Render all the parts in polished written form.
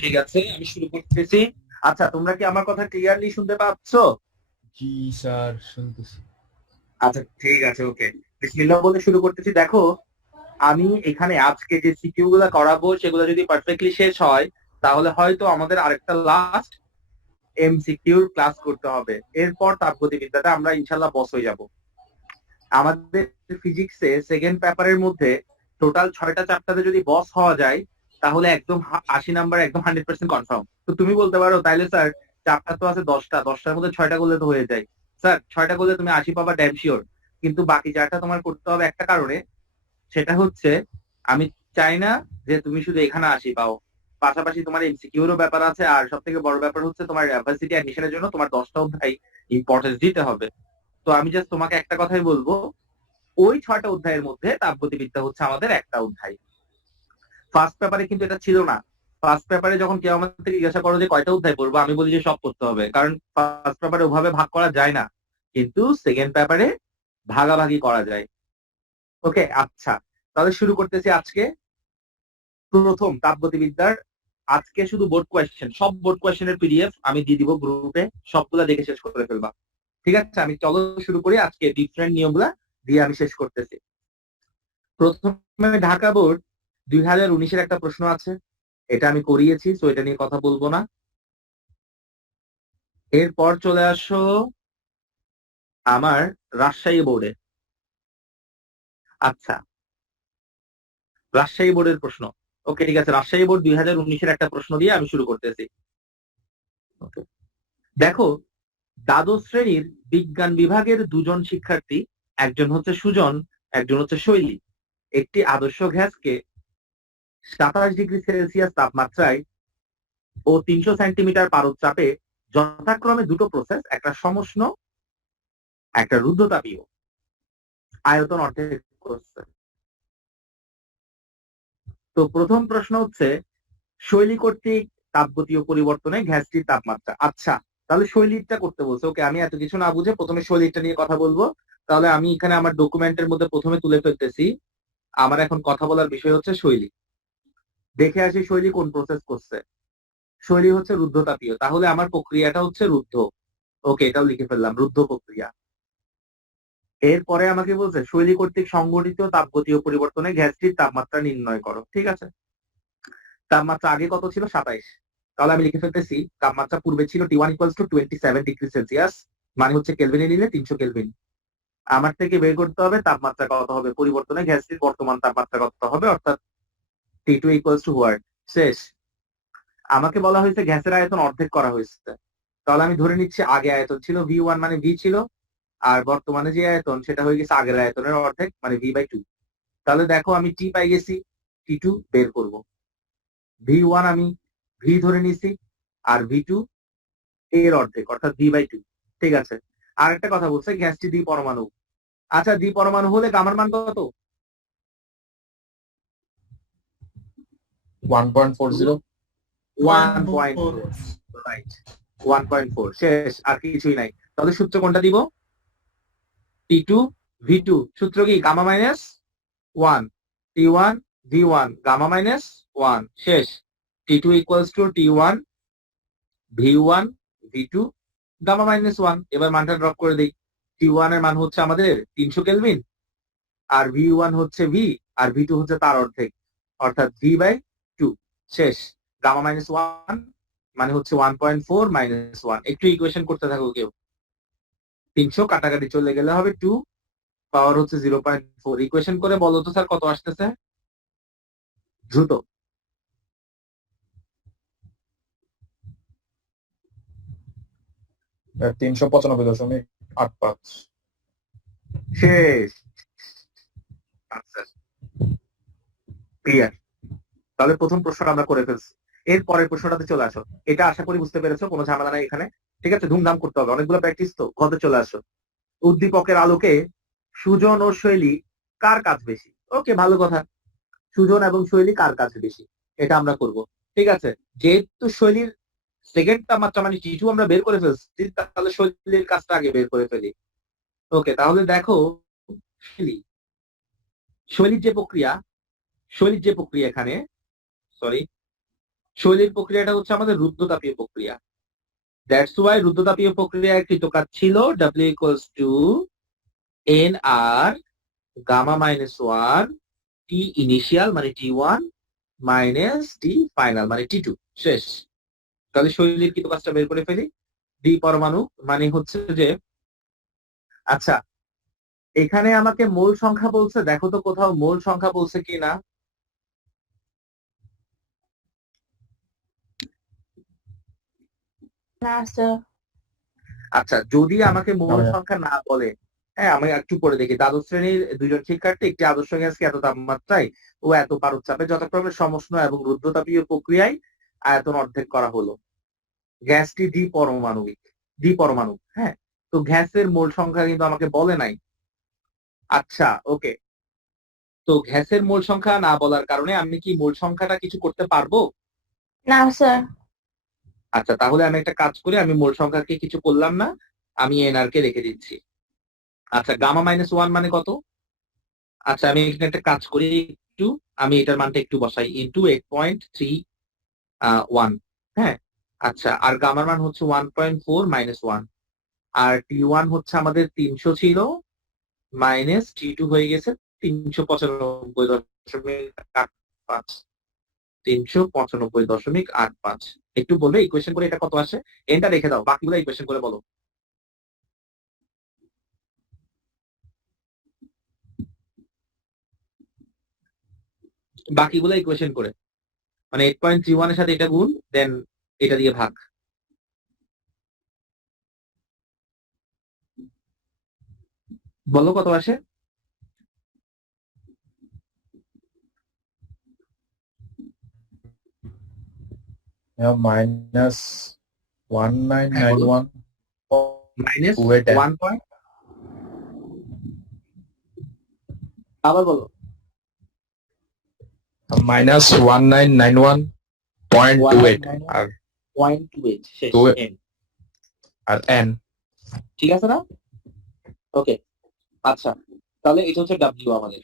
ঠিক আছে, আমি শুরু করতেছি। আচ্ছা, তোমরা কি আমার কথা ক্লিয়ারলি শুনতে পাচ্ছ? জি স্যার, শুনতেছি। আচ্ছা ঠিক আছে, ওকে। বিসমিল্লাহ বলে শুরু করতেছি। দেখো, আমি এখানে আজকে যে সিকিউ গুলা করাবো সেগুলো যদি পারফেক্টলি শেষ হয়, তাহলে হয়তো আমাদের আরেকটা লাস্ট এমসিকিউর ক্লাস করতে হবে। এরপর তাপগতিবিদ্যাতে আমরা ইনশাল্লাহ বস হয়ে যাব। আমাদের ফিজিক্সে সেকেন্ড পেপারের মধ্যে টোটাল 6টা চ্যাপ্টারে যদি বস হওয়া যায়, তাহলে একদম 80 নাম্বার, একদম 100% কনফার্ম। তো তুমি বলতে পারো, তাইলে স্যার চ্যাপ্টার তো আছে 10টা, 10টার মধ্যে 6টা করলে তো হয়ে যায়। স্যার 6টা করলে তুমি 80 পাবা, ড্যাম শিওর। কিন্তু বাকি 4টা তোমার করতে হবে একটা কারণে। সেটা হচ্ছে, আমি চাই না যে তুমি শুধু এখানে 80 পাও, পাশাপাশি তোমার এমসিকিউরও ব্যাপার আছে। আর সব থেকে বড় ব্যাপার হচ্ছে, তোমার ইউনিভার্সিটি অ্যাডমিশনের জন্য তোমার 10টা অধ্যায় ইম্পর্টেন্স দিতে হবে। তো আমি জাস্ট তোমাকে একটা কথাই বলবো, ওই 6টা অধ্যায়ের মধ্যে তাপগতিবিদ্যা হচ্ছে আমাদের একটা অধ্যায়। ফার্স্ট পেপারে কিন্তু এটা ছিল না। ফার্স্ট পেপারে যখন কেউ আমার থেকে জিজ্ঞাসা করো যে কয়টা অধ্যায় পড়বো, আমি বলি যে সব পড়তে হবে, কারণ ফার্স্ট পেপারে ওভাবে ভাগ করা যায় না। কিন্তু সেকেন্ড পেপারে ভাগাভাগি করা যায়। ওকে, আচ্ছা, তাহলে শুরু করতেছি আজকে প্রথম তাপগতিবিদ্যার। আজকে শুধু বোর্ড কোয়েশ্চেন, সব বোর্ড কোয়েশ্চেনের পিডিএফ আমি দিয়ে দিব গ্রুপে, সবগুলা দেখে শেষ করে ফেলবা। ঠিক আছে, আমি চলো শুরু করি। আজকে ডিফারেন্ট নিয়মগুলা দিয়ে আমি শেষ করতেছি। প্রথমে ঢাকা বোর্ড 2019-এর একটা প্রশ্ন আছে, এটা আমি করিয়েছি, তো এটা নিয়ে কথা বলবো না। এরপর চলে আসো আমার রাজশাহী বোর্ডে। আচ্ছা, রাজশাহী বোর্ডের প্রশ্ন। ওকে ঠিক আছে, রাজশাহী বোর্ড 2019-এর একটা প্রশ্ন দিয়ে আমি শুরু করতেছি। Okay. দেখো, দ্বাদশ শ্রেণীর বিজ্ঞান বিভাগের দুজন শিক্ষার্থী, একজন হচ্ছে সুজন, একজন হচ্ছে শৈলী, একটি আদর্শ গ্যাসকে 27 ডিগ্রি সেলসিয়াস তাপমাত্রায় ও 300 সেন্টিমিটার পারদ চাপে যথাক্রমে দুটো প্রসেস, একটা সমুষ্ণ, একটা রুদ্ধতাপীয়, আয়তন অর্ধেক করছে। তো প্রথম প্রশ্ন হচ্ছে, শৈলী কর্তৃক তাপগতীয় পরিবর্তনে গ্যাসটির তাপমাত্রা। আচ্ছা, তাহলে শৈলীটা করতে বলছে। ওকে, আমি এত কিছু না বুঝে প্রথমে শৈলীটা নিয়ে কথা বলবো। তাহলে আমি এখানে আমার ডকুমেন্টের মধ্যে প্রথমে তুলে ফেলতেছি। আমার এখন কথা বলার বিষয় হচ্ছে শৈলী। দেখে আসি শৈলী কোন প্রসেস করছে। শৈলী হচ্ছে রুদ্ধতাপীয়, তাহলে আমার প্রক্রিয়াটা হচ্ছে রুদ্ধ। ওকে, এটাও লিখে ফেললাম, রুদ্ধ প্রক্রিয়া। এরপরে আমাকে বলছে শৈলী কর্তৃক সংঘটিত তাপগতীয় পরিবর্তনে গ্যাসটির তাপমাত্রা নির্ণয় করো। ঠিক আছে, তাপমাত্রা আগে কত ছিল? 27। তাহলে আমি লিখে ফেলতেছি, তাপমাত্রা পূর্বে ছিল T1 = 27 ডিগ্রি সেলসিয়াস, মানে হচ্ছে কেলভিনে নিলে 300 কেলভিন। আমার থেকে বের করতে হবে তাপমাত্রা কত হবে পরিবর্তনে গ্যাসটির বর্তমান তাপমাত্রা কত হবে, অর্থাৎ T2 = শেষ। আমাকে বলা হয়েছে গ্যাসের আয়তন অর্ধেক করা হয়েছে। তাহলে আমি ধরে নিচ্ছি আগে আয়তন ছিল V1, মানে ভি ছিল, আর বর্তমানে যে আয়তন সেটা হয়ে গেছে আগের আয়তনের অর্ধেক, মানে V/2। তাহলে দেখো, আমি টি পাই গেছি, T2 বের করব। V1 আমি ভি ধরে নিছি, আর V2 এর অর্ধেক, অর্থাৎ V/2। ঠিক আছে, আর একটা কথা বলছে গ্যাসটি দ্বিপরমাণু। আচ্ছা, দ্বিপরমাণু হলে গামার মান কত? 1.40। 1.4। রাইট, 1.4। শেষ, আর কিছুই নাই। তাহলে সূত্র কোনটা দিব? T2 V2, সূত্র কি? Gamma minus 1, T1 V1, gamma minus 1। শেষ। T2 = T1 V1 V2, gamma minus 1। এবার মানটা ড্রপ করে দিই। T1 এর মান হচ্ছে আমাদের 300 কেলভিন, আর V1 হচ্ছে V, আর V2 হচ্ছে তার অর্ধেক, অর্থাৎ V/2। শেষ। গামা মাইনাস 1 মানে হচ্ছে 1.4 - 1। একটু ইকুয়েশন করতে থাকো কেউ। 300 কাটাকাটি চলে গেলে হবে 2, পাওয়ার হচ্ছে 0.4। ইকুয়েশন করে বলো তো স্যার কত আসতেছে দ্রুত। 395.85। শেষ। আচ্ছা, ক্লিয়ার। তাহলে প্রথম প্রশ্নটা আমরা করে ফেলছি। এর পরের প্রশ্নটাতে চলে আসো। এটা আশা করি বুঝতে পেরেছো, কোনো ঝামেলা নাই এখানে। ঠিক আছে, ধুমধাম করতে হবে, অনেকগুলো প্র্যাকটিস তো। ঘরে চলে আসো। উদ্দীপকের আলোকে সুজন ও শৈলী কার কাজ বেশি? ওকে, ভালো কথা। সুজন এবং শৈলী কার কাজ বেশি, এটা আমরা করব। ঠিক আছে, যেহেতু শৈলীর সেকেন্ড তাপমাত্রা মানে T2 আমরা বের করে ফেলছি, তাহলে শৈলীর কাজটা আগে বের করে ফেলি। ওকে, তাহলে দেখো, শৈলী, শৈলীর যে প্রক্রিয়া, শৈলীর যে প্রক্রিয়া এখানে, সরি, শৈলীর প্রক্রিয়াটা হচ্ছে আমাদের রুদ্ধতাপীয় প্রক্রিয়া। দ্যাটস ওয়াই রুদ্ধতাপীয় প্রক্রিয়ার কৃতকাজ ছিল W equals to NR gamma minus 1 T initial মানে T1 মাইনাস T ফাইনাল মানে T2 শেষ। তাহলে শৈলীর কৃতকাজটা বের করে ফেলি। দ্বি পরমাণু মানে হচ্ছে যে, আচ্ছা এখানে আমাকে মোল সংখ্যা বলছে, দেখো তো কোথাও মোল সংখ্যা বলছে কিনা। না স্যার। আচ্ছা যদি আমাকে মোল হ্যাঁ। সংখ্যা না বলে, হ্যাঁ আমি একটু পরে দেখি, দ্বাদশ শ্রেণীর দুজন শিক্ষার্থী একটি আদর্শ গ্যাসকে এত তাপমাত্রায় ও এত পারদ চাপে যথাক্রমে সমষ্ণ এবং রুদ্ধতাপীয় প্রক্রিয়ায় আয়তন অর্ধেক করা হলো। গ্যাসটি দ্বিপরমাণু, হ্যাঁ। তো গ্যাসের মোল সংখ্যা কিন্তু আমাকে বলে নাই। আচ্ছা ওকে, তো গ্যাসের মোল সংখ্যা না বলার কারণে আমি কি মোল সংখ্যাটা কিছু করতে পারবো? না স্যার। আচ্ছা তাহলে আমি একটা কাজ করি, আমি মোল সংখ্যাকে কিছু করলাম না, আমি এনআর কে রেখে দিচ্ছি। আচ্ছা গামা মাইনাস 1 মানে কত? আচ্ছা আমি এখানে একটা কাজ করি, একটু আমি এটার মানটা একটু বসাই, ইন্টু 8.31। হ্যাঁ আচ্ছা, আর গামার মান হচ্ছে 1.4 মাইনাস 1, আর T1 হচ্ছে আমাদের 300 ছিল, মাইনাস T2 হয়ে গেছে 395.85। 395.85। একটু বলবে ইকুয়েশন করে এটা কত আসে? এনটা রেখে দাও, বাকিগুলো ইকুয়েশন করে বলো। বাকিগুলো ইকুয়েশন করে, মানে 8.31 এর সাথে এটা গুণ, দেন এটা দিয়ে ভাগ। বলো কত আসে? Yeah, minus 1991. মাইনাস 210. 1 পয়েন্ট, আবার বলো। Minus 1991.28 আর 0.28 শেষ, 28 N। আর n ঠিক আছে না? ওকে আচ্ছা, তাহলে এটা হচ্ছে W আমাদের।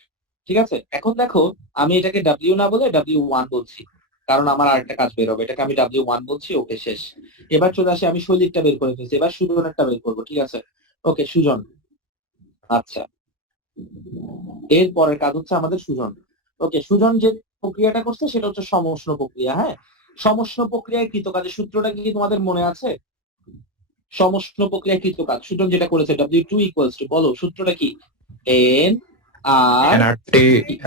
ঠিক আছে, এখন দেখো আমি এটাকে W না বলে W1 বলছি, কারণ আমার আরেকটা কাজ বের হবে। এটাকে আমি W1 বলছি, ওকে শেষ। এবার চলে আসি, আমি শৈলীরটা বের করে ফেলছি, এবার সুজনেরটা বের করবো। ঠিক আছে ওকে, সুজন। আচ্ছা এর পরের কাজ হচ্ছে আমাদের সুজন। ওকে, সুজন যে প্রক্রিয়াটা করছে সেটা হচ্ছে সমষ্ণ প্রক্রিয়া। হ্যাঁ, সমষ্ণ প্রক্রিয়ায় কৃতকাজের সূত্রটা কি তোমাদের মনে আছে? সমষ্ণ প্রক্রিয়া কৃতকাজ সুজন যেটা করেছে W2 ইকুয়ালস টু, বলো সূত্রটা কি? N R nRT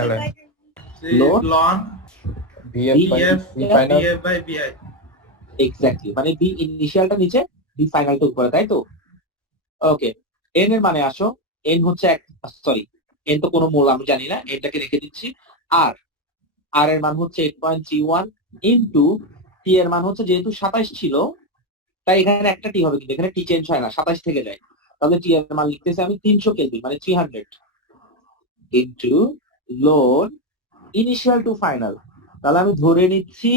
ln ln BF by B final. Exactly, মানে বি ইনিশিয়ালটা নিচে, বি ফাইনালটা উপরে, তাই তো? ওকে, এন এর মানে আসো, এন হচ্ছে সরি, এন তো কোনো মূল আমি জানি না, এটাকে রেখে দিচ্ছি। আর আর এর মান হচ্ছে 8.31 ইনটু টি এর মান হচ্ছে, যেহেতু 27 ছিল তাই এখানে একটা টি হবে, কিন্তু এখানে টি চেঞ্জ হয় না, 27 থেকে যায়। তাহলে টি এর মান লিখতেছি আমি 300 কেলভিন মানে 300 ইনটু লোড ইনিশিয়াল টু ফাইনাল। তাহলে আমি ধরে নিচ্ছি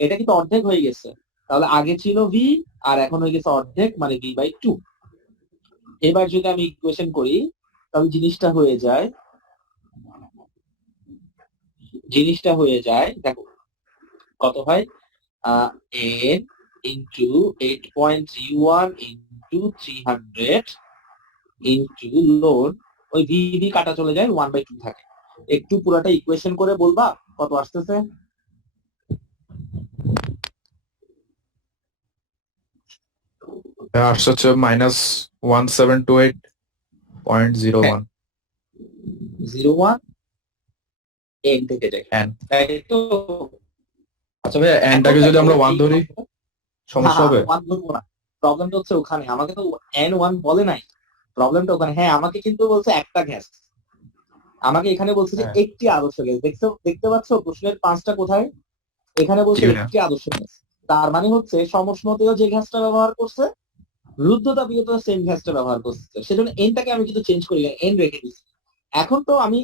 এটা কিন্তু অর্ধেক হয়ে গেছে, তাহলে আগে ছিল ভি আর এখন হয়ে গেছে অর্ধেক মানে V/2। এবার যদি আমি ইকুয়েশন করি তাহলে জিনিসটা হয়ে যায় দেখো কত হয়, n into 8.31 into 300 into load, ওই ভি কাটা চলে যায়, 1/2 থাকে। একটু পুরাটা ইকুয়েশন করে বলবা কত আসতেছে? আসছে হচ্ছে minus 1728.01 01 n থেকে যায়, n। তাই তো? আচ্ছা ভাই nটাকে যদি আমরা 1 ধরি সমস্যা হবে? 1 ধরবো না, প্রবলেমটা হচ্ছে ওখানে, আমাকে তো n1 বলে নাই, প্রবলেমটা ওখানে। হ্যাঁ আমাকে কিন্তু বলছে একটা গ্যাস, আমাকে এখানে বলছে যে হ্যাঁ। একটি আদর্শ গ্যাস। দেখতে পাচ্ছ প্রশ্নের 5টা কোথায়? এখানে বলছে জি না। একটি আদর্শ গ্যাস, তার মানে হচ্ছে সমষ্ণতেও যে গ্যাসটা ব্যবহার করছে, রুদ্ধতাপীয়তেও সেম গ্যাসটা ব্যবহার করছে, সেজন্য এনটাকে আমি কিন্তু চেঞ্জ করি না, এন রেখে দিচ্ছি। এখন তো আমি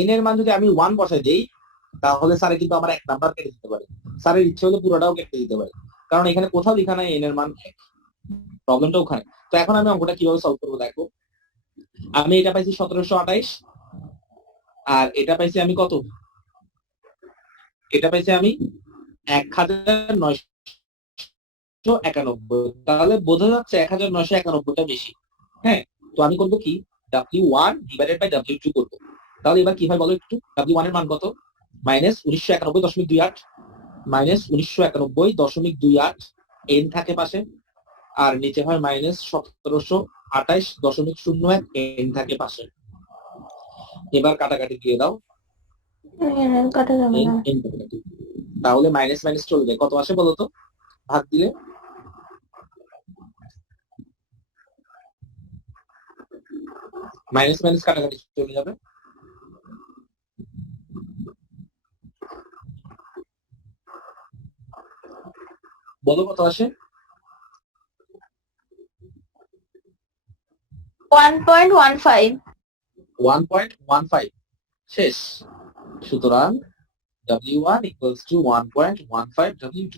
এন এর মান যদি আমি 1 বসাই দেই তাহলে স্যারে কিন্তু আমার 1 নাম্বার কেটে দিতে পারে, স্যারের ইচ্ছে হলে পুরোটাও কেটে দিতে পারে, কারণ এখানে কোথাও লেখা নাই এন এর মান 1। প্রবলেমটা ওখানে। তো এখন আমি অঙ্কটা কিভাবে সলভ করবো দেখো, আমি এটা পাইছি 1728, আর এটা পাইছি আমি কত? এটা পাইছি আমি 1991, তাহলে বোঝা যাচ্ছে 1991টা বেশি। হ্যাঁ, তো আমি করবো কি W1 ডিভাইডেড বাই W2 করবো। তাহলে এবার কি হয় বলো একটু, W1 এর মান কত? -1991.28 -1991.28 n থাকে পাশে, আর নিচে হয় -1728.01 n থাকে পাশে। এবার কাটাকাটি দিয়ে দাও, কাটা যাবে n না। n কাটাকাটি, তাহলে মাইনাস মাইনাস চলে যায়, কত আসে বলো তো ভাগ দিলে? মাইনাস মাইনাস কাটাকাটি চলে যাবে, বলো কত আসে? 1.15 1.15 শেষ। সুতরাং W1 equals to 1.15 W2।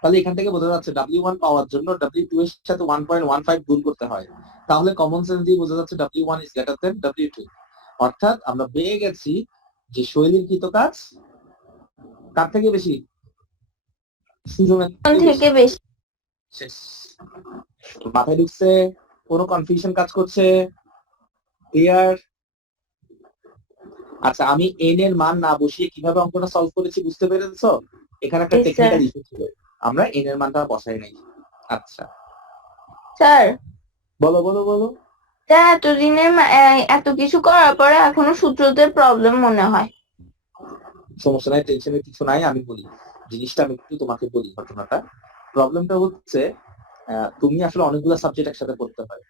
তাহলে এখান থেকে বোঝা যাচ্ছে W1 পাওয়ার জন্য W2 এর সাথে 1.15 গুণ করতে হয়। তাহলে কমন সেন্স দিয়ে বোঝা যাচ্ছে W1 is greater than W2। অর্থাৎ আমরা পেয়ে গেছি যে শৈলীর কৃতকাজ কার থেকে বেশি? সুজনের থেকে বেশি। শেষ। মাথায় ঢুকছে? কোনো কনফিউশন কাজ করছে? ক্লিয়ার? আচ্ছা, আমি n এর মান না বসিয়ে কিভাবে অঙ্কটা সলভ করেছি বুঝতে পেরেছো? এখানে একটা Yes, sir. টেকনিক্যাল ইস্যু ছিল, আমরা n এর মানটা বসাই নাই। আচ্ছা, স্যার, বলো বলো বলো। এতদিনের এত কিছু করার পরে এখনো সূত্রতে প্রবলেম মনে হয়। সমস্যা নাই, টেনশনের কিছু নাই, আমি বলি জিনিসটা, আমি একটু তোমাকে বলি ঘটনাটা। প্রবলেমটা হচ্ছে তুমি আসলে অনেকগুলো সাবজেক্ট একসাথে পড়তে হয়,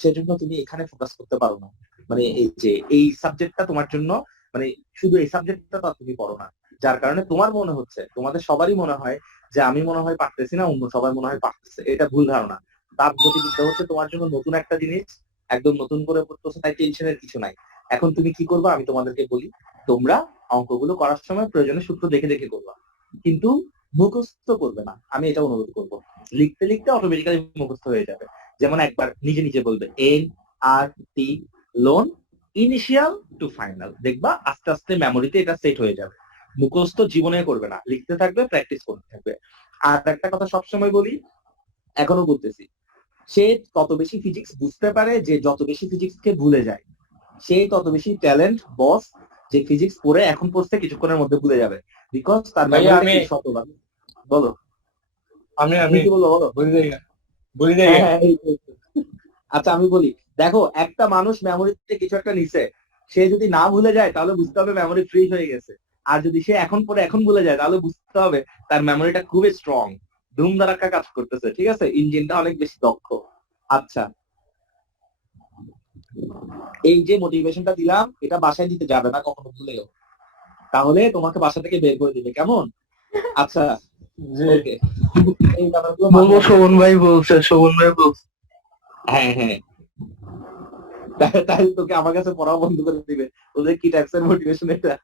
সেজন্য তুমি এখানে ফোকাস করতে পারো না। মানে এই যে এই সাবজেক্টটা তোমার জন্য, মানে শুধু এই সাবজেক্টটা তো তুমি পড়ো না, যার কারণে তোমার মনে হচ্ছে, তোমাদের সবারই মনে হয় যে আমি মনে হয় পারতেছি না, অন্য সবাই মনে হয় পারতেছে। এটা ভুল ধারণা। তাপ গতিবিদ্যা হচ্ছে তোমার জন্য নতুন একটা জিনিস, একদম নতুন করে পড়তেছে, তাই টেনশনের কিছু নাই। এখন তুমি কি করবা আমি তোমাদেরকে বলি, তোমরা অঙ্কগুলো করার সময় প্রয়োজনে সূত্র দেখে দেখে করবা, কিন্তু মুখস্থ করবে না, আমি এটা অনুরোধ করবো। লিখতে লিখতে অটোমেটিক্যালি মুখস্থ হয়ে যাবে। যেমন একবার নিজে নিজে বলবে NRT লোন ইনিশিয়াল টু ফাইনাল, দেখবা আস্তে আস্তে মেমোরিতে এটা সেট হয়ে যাবে। মুখস্থ জীবনে করবে না, লিখতে থাকবে, প্র্যাকটিস করতে থাকবে। আর একটা কথা সবসময় বলি, এখনো বলতেছি, সে তত বেশি ফিজিক্স বুঝতে পারে যে যত বেশি ফিজিক্সকে ভুলে যায়, সে তত বেশি ট্যালেন্ট বস, যে ফিজিক্স পড়ে এখন পড়ছে কিছুক্ষণের মধ্যে ভুলে যাবে, বিকজ তার ভাইয়া মেমোরিটা আমি শতভাগ। বলো, আমি তুমি কি বলো বলো। বলি যাই হ্যাঁ, হ্যাঁ, এই। আচ্ছা আমি বলি, দেখো একটা মানুষ মেমোরিতে কিছু একটা নিছে, সে যদি না ভুলে যায় তাহলে বুঝতে হবে মেমোরি ফ্রি হয়ে গেছে। আর যদি সে এখন পরে এখন ভুলে যায় তাহলে বুঝতে হবে তার মেমোরিটা খুবই স্ট্রং, ধুম ধারাক্কা কাজ করতেছে, ঠিক আছে, ইঞ্জিনটা অনেক বেশি দক্ষ। আচ্ছা, এই যে মোটিভেশনটা দিলাম এটা বাসায় দিতে যাবে না কখনো ভুলেও, তাহলে তোমাকে বাসা থেকে বের করে দিবে, কেমন? আচ্ছা, ওকে, এই ব্যাপারগুলো বলবো মাথায় রাখবে। শোভন ভাই বলছে, শোভন ভাই বলছে। হ্যাঁ হ্যাঁ, তাই তোকে আমার কাছে পড়াও বন্ধ করে দিবে। ওদের কি টাইপসের মোটিভেশন এটা,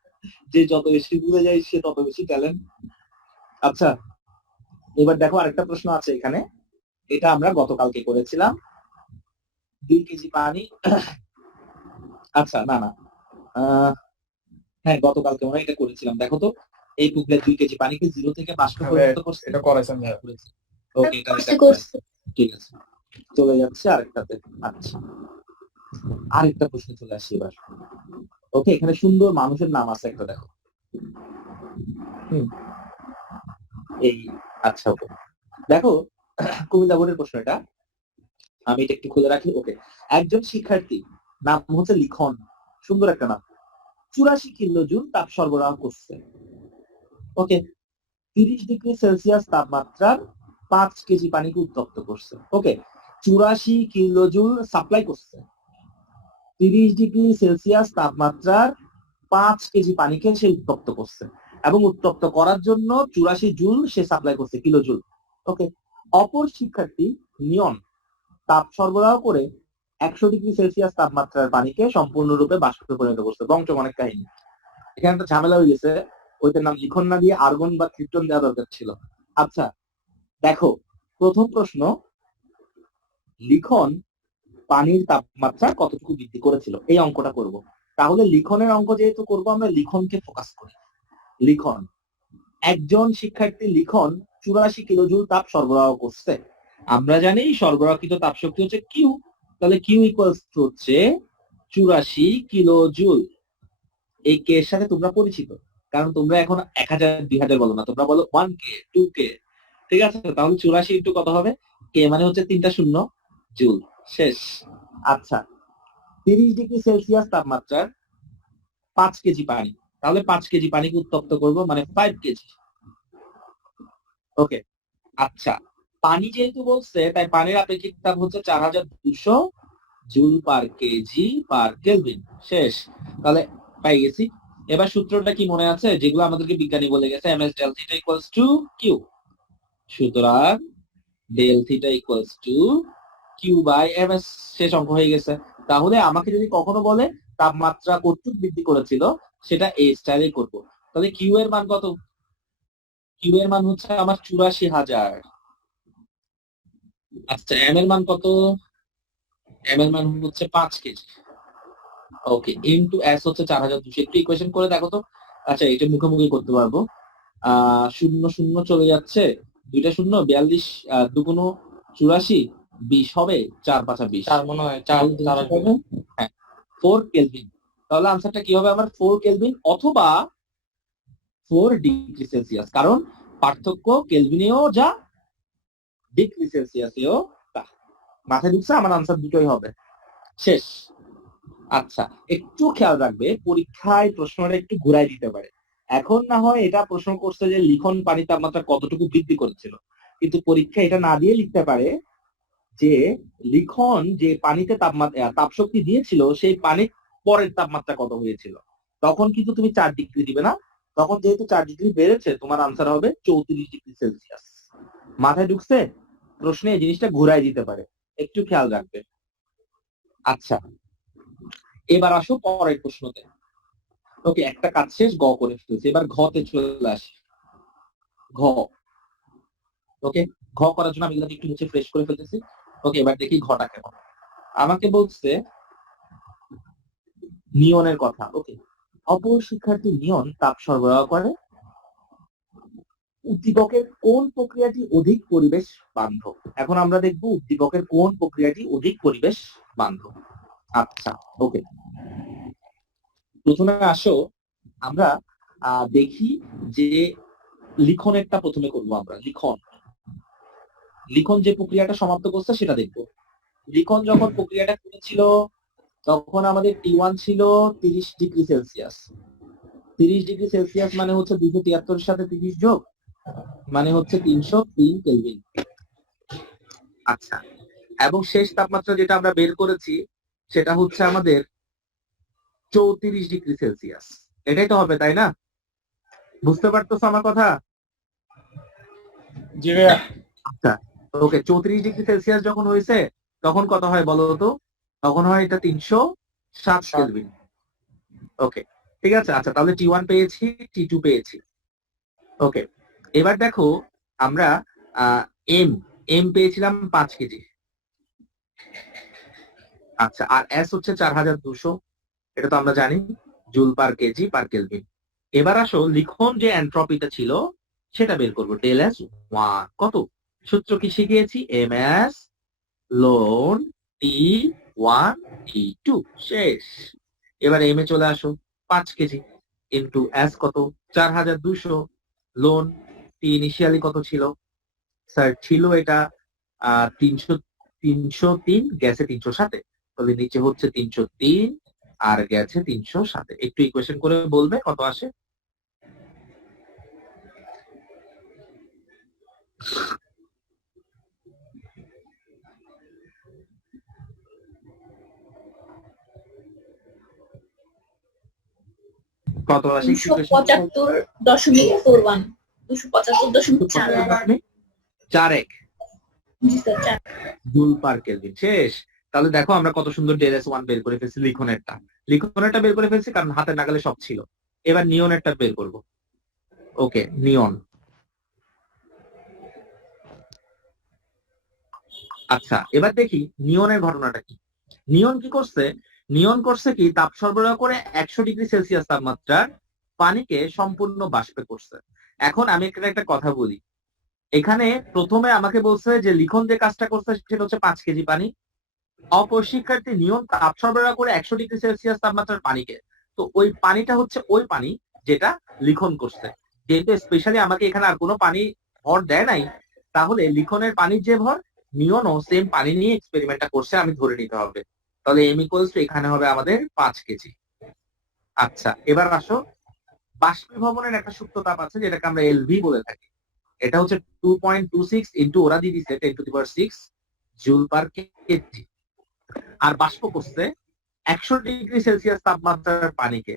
যে যত বেশি ভুলে যায় সে তত বেশি ট্যালেন্ট। আচ্ছা, এবার দেখো আরেকটা প্রশ্ন আছে এখানে, এটা আমরা গতকালকে করেছিলাম। 2 কেজি পানি, আচ্ছা না না, হ্যাঁ গতকালকে মনে হয় এটা করেছিলাম। দেখো তো এই টুকরে 2 কেজি পানিকে 0 থেকে বাষ্পে পরিণত করছে। এটা করাইছেন ভাইয়া। ওকে, এটা ঠিক আছে, চলে যাচ্ছে আরেকটাতে। আচ্ছা, আরেকটা প্রশ্ন চলে আসি এবার। ওকে, এখানে সুন্দর মানুষের নাম আছে একটা, দেখো। এই, আচ্ছা ওকে, দেখো কুমিল্লা বোর্ডের প্রশ্ন এটা, আমি এটা একটু খুলে রাখি। ওকে, একজন শিক্ষার্থী নাম হচ্ছে লিখন, সুন্দর একটা নাম, 84 কিলোজুল তাপ সরবরাহ করছে। ওকে, 30 ডিগ্রি সেলসিয়াস তাপমাত্রার 5 কেজি পানিকে উত্তপ্ত করছে। ওকে, 84 কিলোজুল সাপ্লাই করছে, 30 ডিগ্রি সেলসিয়াস তাপমাত্রার 5 কেজি পানিকে সে উত্তপ্ত করছে, এবং উত্তপ্ত করার জন্য 84 জুল সে সাপ্লাই করছে, কিলোজুল। ওকে, অপর শিক্ষার্থী নিয়ন তাপ সরবরাহ করে 100 ডিগ্রি সেলসিয়াস তাপমাত্রার পানিকে সম্পূর্ণরূপে বাষ্পে পরিণত করছে। বংশম অনেক কাহিনী, এখানে একটা ঝামেলা হয়ে গেছে, ওইটার নাম লিখন না দিয়ে আর্গন বা ক্রিপ্টন দেওয়া দরকার ছিল। আচ্ছা দেখো, প্রথম প্রশ্ন, লিখন পানির তাপমাত্রা কতটুকু বৃদ্ধি করেছিল, এই অঙ্কটা করব। তাহলে লিখনের অঙ্ক যেহেতু করব, আমরা লিখনকে ফোকাস করি। লিখন একজন শিক্ষার্থী লিখন 84 কিলোজুল তাপ সরবরাহ করছে। আমরা জানি সরবরাহকৃত তাপ শক্তি হচ্ছে কিউ, তাহলে কিউ ইকুয়ালস টু হচ্ছে 84 কিলোজুল। এই কে এর সাথে তোমরা পরিচিত, কারণ তোমরা এখন 1000 2000 বলো না, তোমরা বলো 1K 2K। ঠিক আছে, তাহলে 84 ইন্টু কত হবে? কে মানে হচ্ছে 3টা শূন্য, জুল। শেষ। আচ্ছা, 30 ডিগ্রি সেলসিয়াস তাপমাত্রার 5 কেজি পানি, তাহলে 5 কেজি পানিকে উত্তপ্ত করব, মানে 5 কেজি। ওকে, আচ্ছা, পানি যেহেতু বলছে তাই পানির আপেক্ষিক তাপ হচ্ছে 4200 joule per kg per kelvin. শেষ। তাহলে পাই গেছি। এবার সূত্রটা কি মনে আছে, যেগুলো আমাদেরকে বিজ্ঞানী বলে গেছে? M S del theta equals to Q. সুতরাং del theta equals to Q by M S. শেষ, অঙ্ক হয়ে গেছে। তাহলে আমাকে যদি কখনো বলে তাপমাত্রা কতটুকু বৃদ্ধি করেছিল, সেটা এই স্টাইলে করব। তাহলে কিউ এর মান কত? কিউ এর মান হচ্ছে আমার 84,000। আচ্ছা, এম এর মান কত? এম এর মান হচ্ছে 5 কেজি। ওকে, ইনটু এস হচ্ছে 4200। একটু ইকুয়েশন করে দেখো তো। আচ্ছা, এটা মুখোমুখি করতে পারবো। শূন্য শূন্য চলে যাচ্ছে, দুইটা শূন্য 42, দুগুণ 84, 20 হবে, 4 5 20। 4 মনে হয় 4 আসবে। হ্যাঁ, 4 কেলভিন। তাহলে আনসারটা কি হবে আমার? 4 কেলভিন অথবা 4 ডিগ্রি সেলসিয়াস, কারণ পার্থক্য কেলভিনেও যা, ডিগ্রি সেলসিয়াসেও তা। মাথায় ঢুকছে? আমার আনসার দুটোই হবে। শেষ। আচ্ছা, একটু খেয়াল রাখবে, পরীক্ষায় প্রশ্নটা একটু ঘুরাই দিতে পারে। এখন না হয় এটা প্রশ্ন করছে যে লিখন পানি তাপমাত্রা কতটুকু বৃদ্ধি করেছিল, কিন্তু পরীক্ষা এটা না দিয়ে লিখতে পারে যে লিখন যে পানিতে তাপমাত্রা তাপশক্তি দিয়েছিল সেই পানির পরের তাপমাত্রা কত হয়েছিল। তখন কিন্তু তুমি 4 ডিগ্রি দিবে না, তখন যেহেতু 4 ডিগ্রি বেড়েছে, তোমার আনসার হবে 34 ডিগ্রি সেলসিয়াস। মাথায় ঢুকছে? প্রশ্নে এই জিনিসটা ঘুরাই দিতে পারে, একটু খেয়াল রাখবে। আচ্ছা, এবার আসো পরের প্রশ্নতে। ওকে, একটা কাজ শেষ, গ করে ফেলছি, এবার ঘতে চলে আসি। ঘ। ওকে, ঘ করার জন্য আমি এগুলো একটু মুছে ফ্রেশ করে ফেলতেছি। ওকে, এবার দেখি ঘটা কেমন। আমাকে বলছে নিয়নের কথা। ওকে, অপর শিক্ষার্থী নিয়ন তাপ সরবরাহ করে, উদ্দীপকের কোন প্রক্রিয়াটি অধিক পরিবেশ বান্ধব? এখন আমরা দেখব উদ্দীপকের কোন প্রক্রিয়াটি অধিক পরিবেশ বান্ধব। আচ্ছা, ওকে, প্রথমে আসো আমরা দেখি যে লিখনেরটা প্রথমে করবো আমরা। লিখন যে প্রক্রিয়াটা সমাপ্ত করছে সেটা দেখবো। লিখন যখন প্রক্রিয়াটা করেছিল তখন আমাদের T1 ছিল 30 ডিগ্রি সেলসিয়াস। 30 ডিগ্রি সেলসিয়াস মানে হচ্ছে 273 এর সাথে 30 যোগ, মানে হচ্ছে 303 কেলভিন। আচ্ছা, এবং শেষ তাপমাত্রা যেটা আমরা বের করেছি সেটা হচ্ছে আমাদের 34 ডিগ্রি সেলসিয়াস। এটাই তো হবে, তাই না? বুঝতে পারতেছো আমার কথা? জি ভাইয়া। আচ্ছা, ওকে, 34 ডিগ্রি সেলসিয়াস যখন হয়েছে তখন কত হয় বলো তো? তখন হয় এটা 307 কেলভিন। ওকে, ঠিক আছে। আচ্ছা, তাহলে T1 পেয়েছি, T2 পেয়েছি। ওকে, এবার দেখো আমরা এম এম পেয়েছিলাম 5 কেজি। আচ্ছা, আর এস হচ্ছে 4200, এটা তো আমরা জানি, joule per kg per kelvin. এবার আসো লিখন যে এন্ট্রপিটা ছিল সেটা বের করবো। ডেল এস 1 কত? সূত্র কি শিখিয়েছি? এম এস লোন T1 T2। শেষ। এবার এম এ চলে আসো, 5 কেজি ইন্টু এস কত? 4200। লোন টি ইনিশিয়ালি কত ছিল? স্যার ছিল এটা 303, গেছে 307, তাহলে নিচে হচ্ছে 303 আর গেছে 307। একটু ইকুয়েশন করে বলবে কত আসে? কত আসে? 275.41 275.41 4 জি স্যার 4 জুল পার কেলভিন। শেষ। তাহলে দেখো আমরা কত সুন্দর ডেল এস 1 বের করে ফেলছি। লিখনেরটা বের করে ফেলছি কারণ হাতের নাগালে সব ছিল। এবার নিয়নেরটা বের করব। ওকে, নিয়ন। আচ্ছা, এবার দেখি নিয়নের ঘটনাটা কি। নিয়ন কি করছে? নিয়ন করছে কি, তাপ সরবরাহ করে 100 ডিগ্রি সেলসিয়াস তাপমাত্রার পানিকে সম্পূর্ণ বাষ্পে করছে। এখন আমি একটা কথা বলি, এখানে প্রথমে আমাকে বলছে যে লিখন যে কাজটা করছে সেটা হচ্ছে 5 কেজি পানি, অপর শিক্ষার্থী নিয়ন তাপ সরবরাহ করে 100°C তাপমাত্রার পানিকে। তো ওই পানিটা হচ্ছে ওই পানি যেটা লিখন করছে। যেহেতু স্পেশালি আমাকে এখানে আর কোনো পানি ভর দেয় নাই, তাহলে লিখনের পানির যে ভর, নিয়নও সেম পানি নিয়ে এক্সপেরিমেন্টটা করছে, আমি ধরে নিতে হবে। তাহলে এম ইকুয়ালস টু এখানে হবে আমাদের 5 কেজি। আচ্ছা, এবার আসো, বাষ্পীভবনের একটা সুপ্ত তাপ আছে যেটাকে আমরা এলভি বলে থাকি। এটা হচ্ছে 2.26 ইন্টু ওরা দিয়ে দিচ্ছে 10⁶ জুল পার কেজি। আর বাষ্প করছে 100°C তাপমাত্রার পানিকে।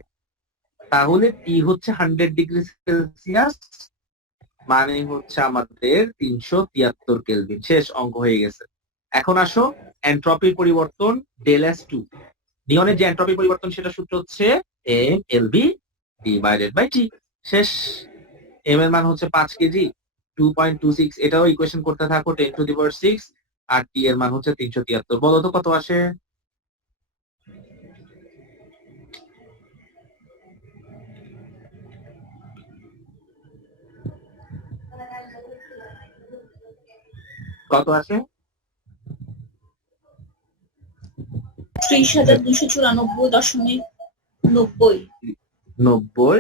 তাহলে টি হচ্ছে 100°C, মানে হচ্ছে আমাদের 373 কেলভিন। শেষ, অঙ্ক হয়ে গেছে। এখন আসো এন্ট্রপির পরিবর্তন ΔS2। নিয়নের যে এন্ট্রপি পরিবর্তন সেটা সূত্র হচ্ছে mLV ডিভাইডেড বাই টি। শেষ। এম এর মান হচ্ছে 5 কেজি, 2.26, এটাও ইকুয়েশন করতে থাকো 10⁶, আর টি এর মান হচ্ছে 373। বলো তো কত আসে? কত আসে? 30,294.90 90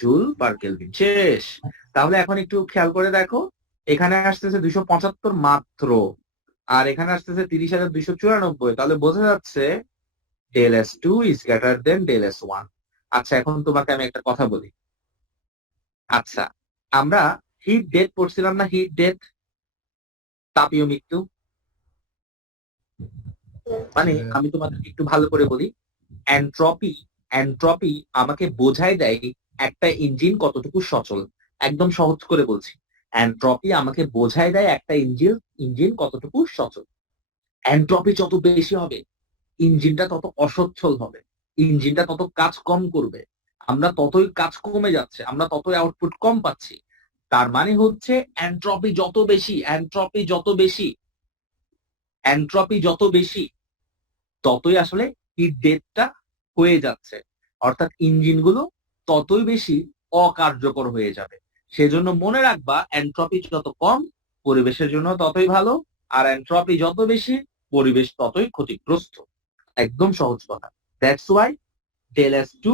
জুল পার কেলভিন। শেষ। তাহলে এখন একটু খেয়াল করে দেখো, এখানে আসতেছে 275 মাত্র, আর এখানে আসতেছে 30,294। তাহলে বোঝা যাচ্ছে ΔS2 is greater than ΔS1। আচ্ছা, এখন তোমাকে আমি একটা কথা বলি। আচ্ছা, আমরা হিট ডেথ পড়ছিলাম না? হিট ডেথ, তাপীয় মৃত্যু। মানে আমি তোমাকে একটু ভালো করে বলি, এন্ট্রপি এন্ট্রপি আমাকে বোঝাই দেয় একটা ইঞ্জিন কতটুকু সচল। একদম সহজ করে বলছি, এন্ট্রপি আমাকে বোঝাই দেয় একটা ইঞ্জিন কতটুকু সচল। এন্ট্রপি যত বেশি হবে, ইঞ্জিনটা তত অসচ্ছল হবে, ইঞ্জিনটা তত কাজ কম করবে, আমরা ততই কাজ কমে যাচ্ছে, আমরা ততই আউটপুট কম পাচ্ছি। তার মানে হচ্ছে এন্ট্রপি যত বেশি, এন্ট্রপি যত বেশি ততই আসলে হিট ডেথটা হয়ে যাচ্ছে, অর্থাৎ ইঞ্জিনগুলো ততই বেশি অকার্যকর হয়ে যাবে। সেজন্য মনে রাখবা, এন্ট্রপি যত কম পরিবেশের জন্য ততই ভালো, আর এন্ট্রপি যত বেশি পরিবেশ ততই ক্ষতিগ্রস্ত। একদম সহজ কথা। দ্যাটস ওয়াই ΔS2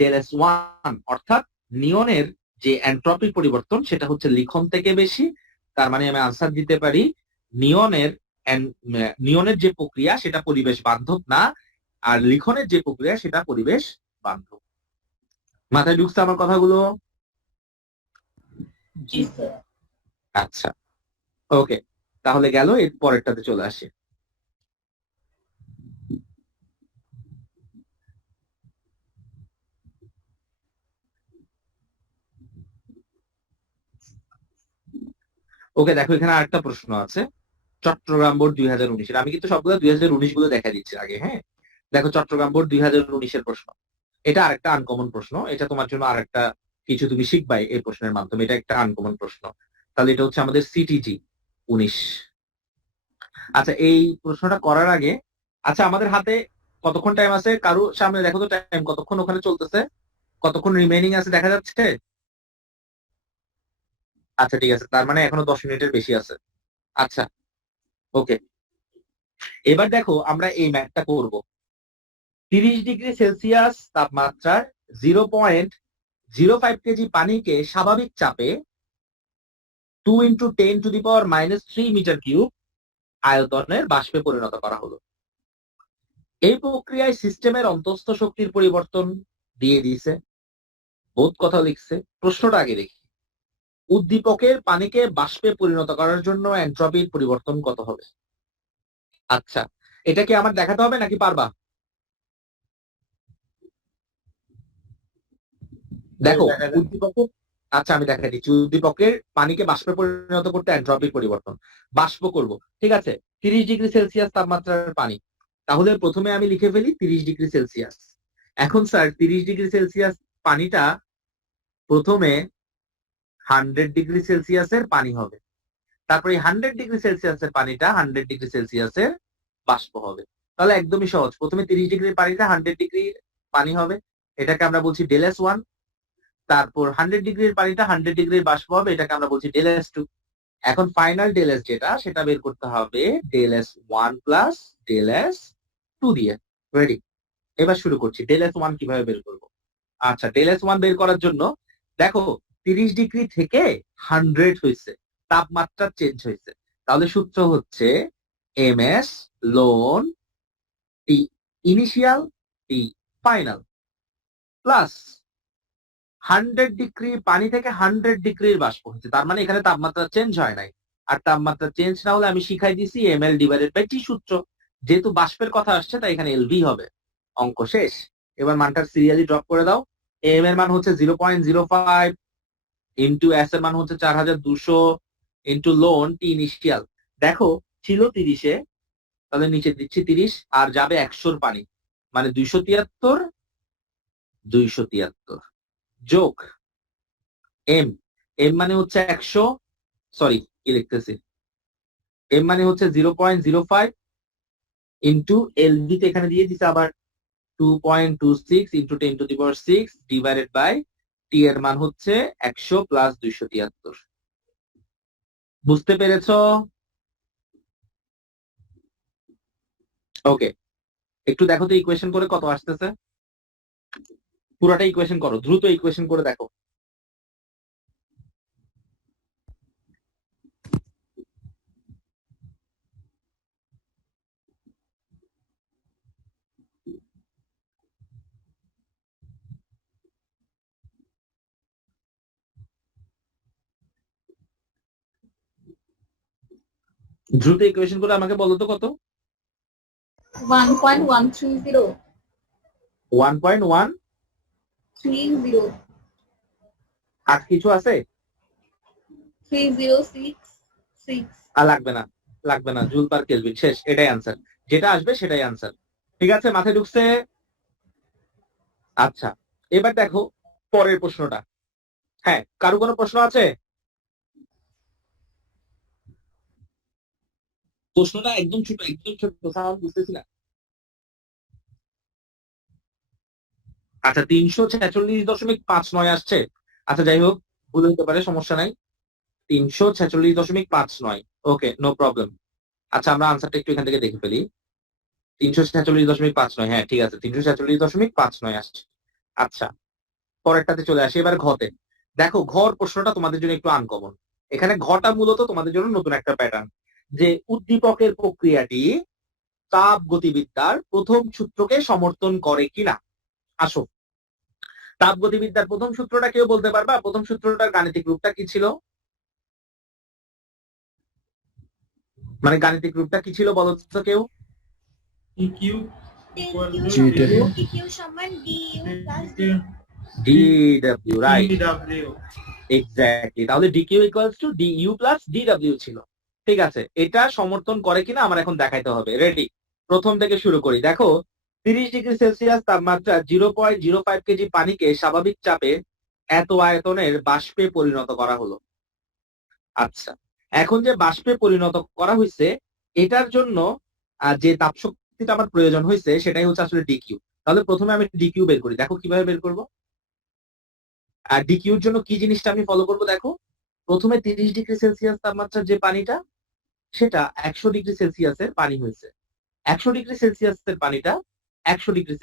ΔS1, অর্থাৎ নিয়নের যে এন্ট্রপির পরিবর্তন সেটা হচ্ছে লিখন থেকে বেশি। তার মানে আমি আনসার দিতে পারি নিয়নের যে প্রক্রিয়া সেটা পরিবেশ বান্ধব না, আর লিখনের যে প্রক্রিয়া সেটা পরিবেশ বান্ধব। মাথায় ঢুকছে আমার কথাগুলো? জি স্যার। আচ্ছা, ওকে, তাহলে গেল, এর পরেরটাতে চলে আসি। ওকে, দেখো এখানে আরেকটা প্রশ্ন আছে, চট্টগ্রাম বোর্ড 2019-এর। আমি কিন্তু সবগুলো 2019 গুলো দেখা দিচ্ছি আগে, হ্যাঁ। দেখো, চট্টগ্রাম বোর্ড 2019-এর প্রশ্ন। এটা আরেকটা আনকমন প্রশ্ন, এটা তোমার জন্য আরেকটা কিছু তুমি শিখবাই এই প্রশ্নের মাধ্যমে। এটা একটা আনকমন প্রশ্ন। তাহলে এটা হচ্ছে আমাদের সিটিজি 19। আচ্ছা, এই প্রশ্নটা করার আগে, আচ্ছা আমাদের হাতে কতক্ষণ টাইম আছে? কারো সামনে দেখো তো টাইম কতক্ষণ ওখানে চলতেছে, কতক্ষণ রিমেইনিং আছে দেখা যাচ্ছে? আচ্ছা ঠিক আছে, তার মানে এখনো 10 মিনিটের বেশি আছে। আচ্ছা, ওকে, এবার দেখো আমরা এই ম্যাথটা করব। 30°C তাপমাত্রার 0.05 কেজি পানিকে স্বাভাবিক চাপে 2 × 10⁻³ মিটার কিউব আয়তনের বাষ্পে পরিণত করা হলো। এই প্রক্রিয়ায় সিস্টেমের অন্তঃস্থ শক্তির পরিবর্তন দিয়ে দিয়েছে, বোধ কথা লিখছে। প্রশ্নটা আগে দেখি, উদ্দীপকের পানিকে বাষ্পে পরিণত করার জন্য এন্ট্রপির পরিবর্তন কত হবে? আচ্ছা, এটা কি আমার দেখাতে হবে নাকি পারবা? দেখো, উদ্দীপকের, আচ্ছা আমি দেখা দিচ্ছি, উদ্দীপকের পানিকে বাষ্পে পরিণত করতে এন্ট্রপির পরিবর্তন, বাষ্প করব, ঠিক আছে। 30°C তাপমাত্রার পানি, তাহলে প্রথমে আমি লিখে ফেলি 30°C। এখন স্যার 30°C পানিটা প্রথমে 100°C পানি হবে, তারপরে 100°C পানিটা 100°C বাষ্প হবে। তাহলে একদমই সহজ, প্রথমে 30 ডিগ্রির পানিটা 100 ডিগ্রি পানি হবে, এটাকে আমরা বলছি ΔS1। তারপর 100 ডিগ্রির পানিটা 100 ডিগ্রির বাষ্প হবে, এটাকে আমরা বলছি ডেল এস টু। এখন ফাইনাল ডেল এস যেটা, সেটা বের করতে হবে del S one plus del S two দিয়ে। রেডি? এবার শুরু করছি। ডেল এস ওয়ান কিভাবে বের করবো? আচ্ছা, ডেল এস ওয়ান বের করার জন্য দেখো 30 ডিগ্রি থেকে 100 হয়েছে, তাপমাত্রা চেঞ্জ হয়েছে। তাহলে সূত্র হচ্ছে এম এস লোন টি ইনিশিয়াল টি ফাইনাল প্লাস 100 ডিগ্রি পানি থেকে 100 ডিগ্রির বাষ্প হচ্ছে, তার মানে এখানে তাপমাত্রা চেঞ্জ হয় নাই। আর তাপমাত্রা চেঞ্জ না হলে আমি শিখাই দিছি M L divided by T সূত্র। যেহেতু বাষ্পের কথা আসছে তাই এখানে এলভি হবে। অঙ্ক শেষ। এবার মানটা সিরিয়ালি ড্রপ করে দাও। এম এর মান হচ্ছে 0.05 ইন্টু এস এর মান হচ্ছে 4200 ইন্টু লোন টি ইনিশিয়াল। দেখো ছিল 30-এ, তাহলে নিচে দিচ্ছি 30 আর যাবে 100-র পানি, মানে 273 যোগ এম। এম মানে হচ্ছে 100, সরি কি লিখতেছি, এম মানে হচ্ছে 0.05 ইন্টু এলভি তে এখানে দিয়ে দিছে আবার 2.26 ইন্টু 10⁶ ডিভাইডেড বাই টি এর মান হচ্ছে 100 প্লাস 273। বুঝতে পেরেছো? ওকে, একটু দেখো তো ইকুয়েশন করে কত আসতেছে। পুরোটা ইকুয়েশন করো, দ্রুত ইকুয়েশন করে দেখো। দ্রুত ইকুয়েশন করে আমাকে বলো তো কত? 1.130. 1.1 30. আর কিছু আছে? 3066. আর লাগবে না, লাগবে না, জুল পার কেলভিন, শেষ। এটাই আনসার, যেটা আসবে সেটাই আনসার। ঠিক আছে, মাথায় ঢুকছে? আচ্ছা, এবার দেখো পরের প্রশ্নটা। হ্যাঁ, কারো কোনো প্রশ্ন আছে? প্রশ্নটা একদম ছোট, একদম ছোট, সাউন্ড বুঝতেছি না। আচ্ছা, 346.59 আসছে। আচ্ছা যাই হোক, ভুল হতে পারে, সমস্যা নাই। 346.59, ওকে, নো প্রবলেম। আচ্ছা, আমরা আনসারটা একটু এখান থেকে দেখে ফেলি। 346.59, হ্যাঁ ঠিক আছে, 346.59 আসছে। আচ্ছা, পরেরটাতে চলে আসি, এবার ঘতে। দেখো ঘর প্রশ্নটা তোমাদের জন্য একটু আনকমন। এখানে ঘটা মূলত তোমাদের জন্য নতুন একটা প্যাটার্ন, যে উদ্দীপকের প্রক্রিয়াটি তাপ গতিবিদ্যার প্রথম সূত্রকে সমর্থন করে কিনা। আসো, তাপ গতিবিদ্যার প্রথম সূত্রটা কেউ বলতে পারবা? প্রথম সূত্রটার গাণিতিক রূপটা কি ছিল? মানে গাণিতিক রূপটা কি ছিল বলো তো কেউ? DQ সমান DU plus DW, right? DW. Exactly, তাহলে DQ equals to DU plus DW ছিল। ঠিক আছে, এটা সমর্থন করে কিনা আমার এখন দেখাইতে হবে। রেডি? প্রথম থেকে শুরু করি। দেখো 30°C তাপমাত্রা 0.05 কেজি পানিকে স্বাভাবিক চাপে এত আয়তনের বাষ্পে পরিণত করা হলো। আচ্ছা, এখন যে বাষ্পে পরিণত করা হয়েছে, এটার জন্য যে তাপ শক্তিটা আমার প্রয়োজন হয়েছে সেটাই হচ্ছে আসলে ডিকিউ। তাহলে প্রথমে আমি ডিকিউ বের করি। দেখো কিভাবে বের করব। আর ডিকিউর জন্য কি জিনিসটা আমি ফলো করব, দেখো প্রথমে 30°C তাপমাত্রার যে পানিটা, সেটা 100°C পানি হয়েছে। 100°C পানিটা 100°C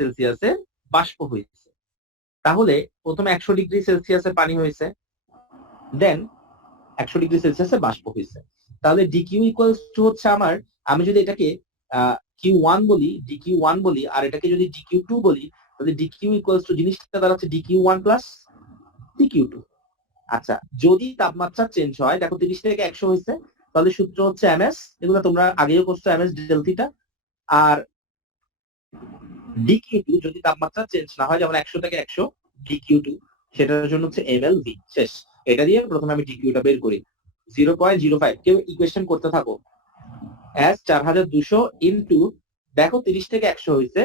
বাষ্প হয়েছে। তাহলে প্রথমে 100°C পানি হয়েছে, দেন 100°C বাষ্প হয়েছে। তাহলে ডিকিউ ইকুয়ালস টু হচ্ছে আমার, আমি যদি এটাকে Q1 বলি, ডিকিউ1 বলি, আর এটাকে যদি ডিকিউ2 বলি, তাহলে ডিকিউ ইকুয়ালস টু জিনিসটা দাঁড়াচ্ছে ডিকিউ1 প্লাস ডিকিউ2। আচ্ছা, যদি তাপমাত্রা চেঞ্জ হয়, দেখো 30 থেকে 100 হয়েছে, তাহলে সূত্র হচ্ছে এমএস, এগুলো তোমরা আগেও করছো, এমএস ডেল থিটা। আর ডিকিউ2 যদি তাপমাত্রা চেঞ্জ না হয়, যেমন 100 থেকে 100 ডিকিউ2, সেটার জন্য হচ্ছে এমএলভি। শেষ। এটা দিয়ে প্রথমে আমি ডিকিউটা বের করি 0.05। কেউ ইকুয়েশন করতে থাকো। এস 4200 ইন্টু, দেখো 30 থেকে 100 হয়েছে,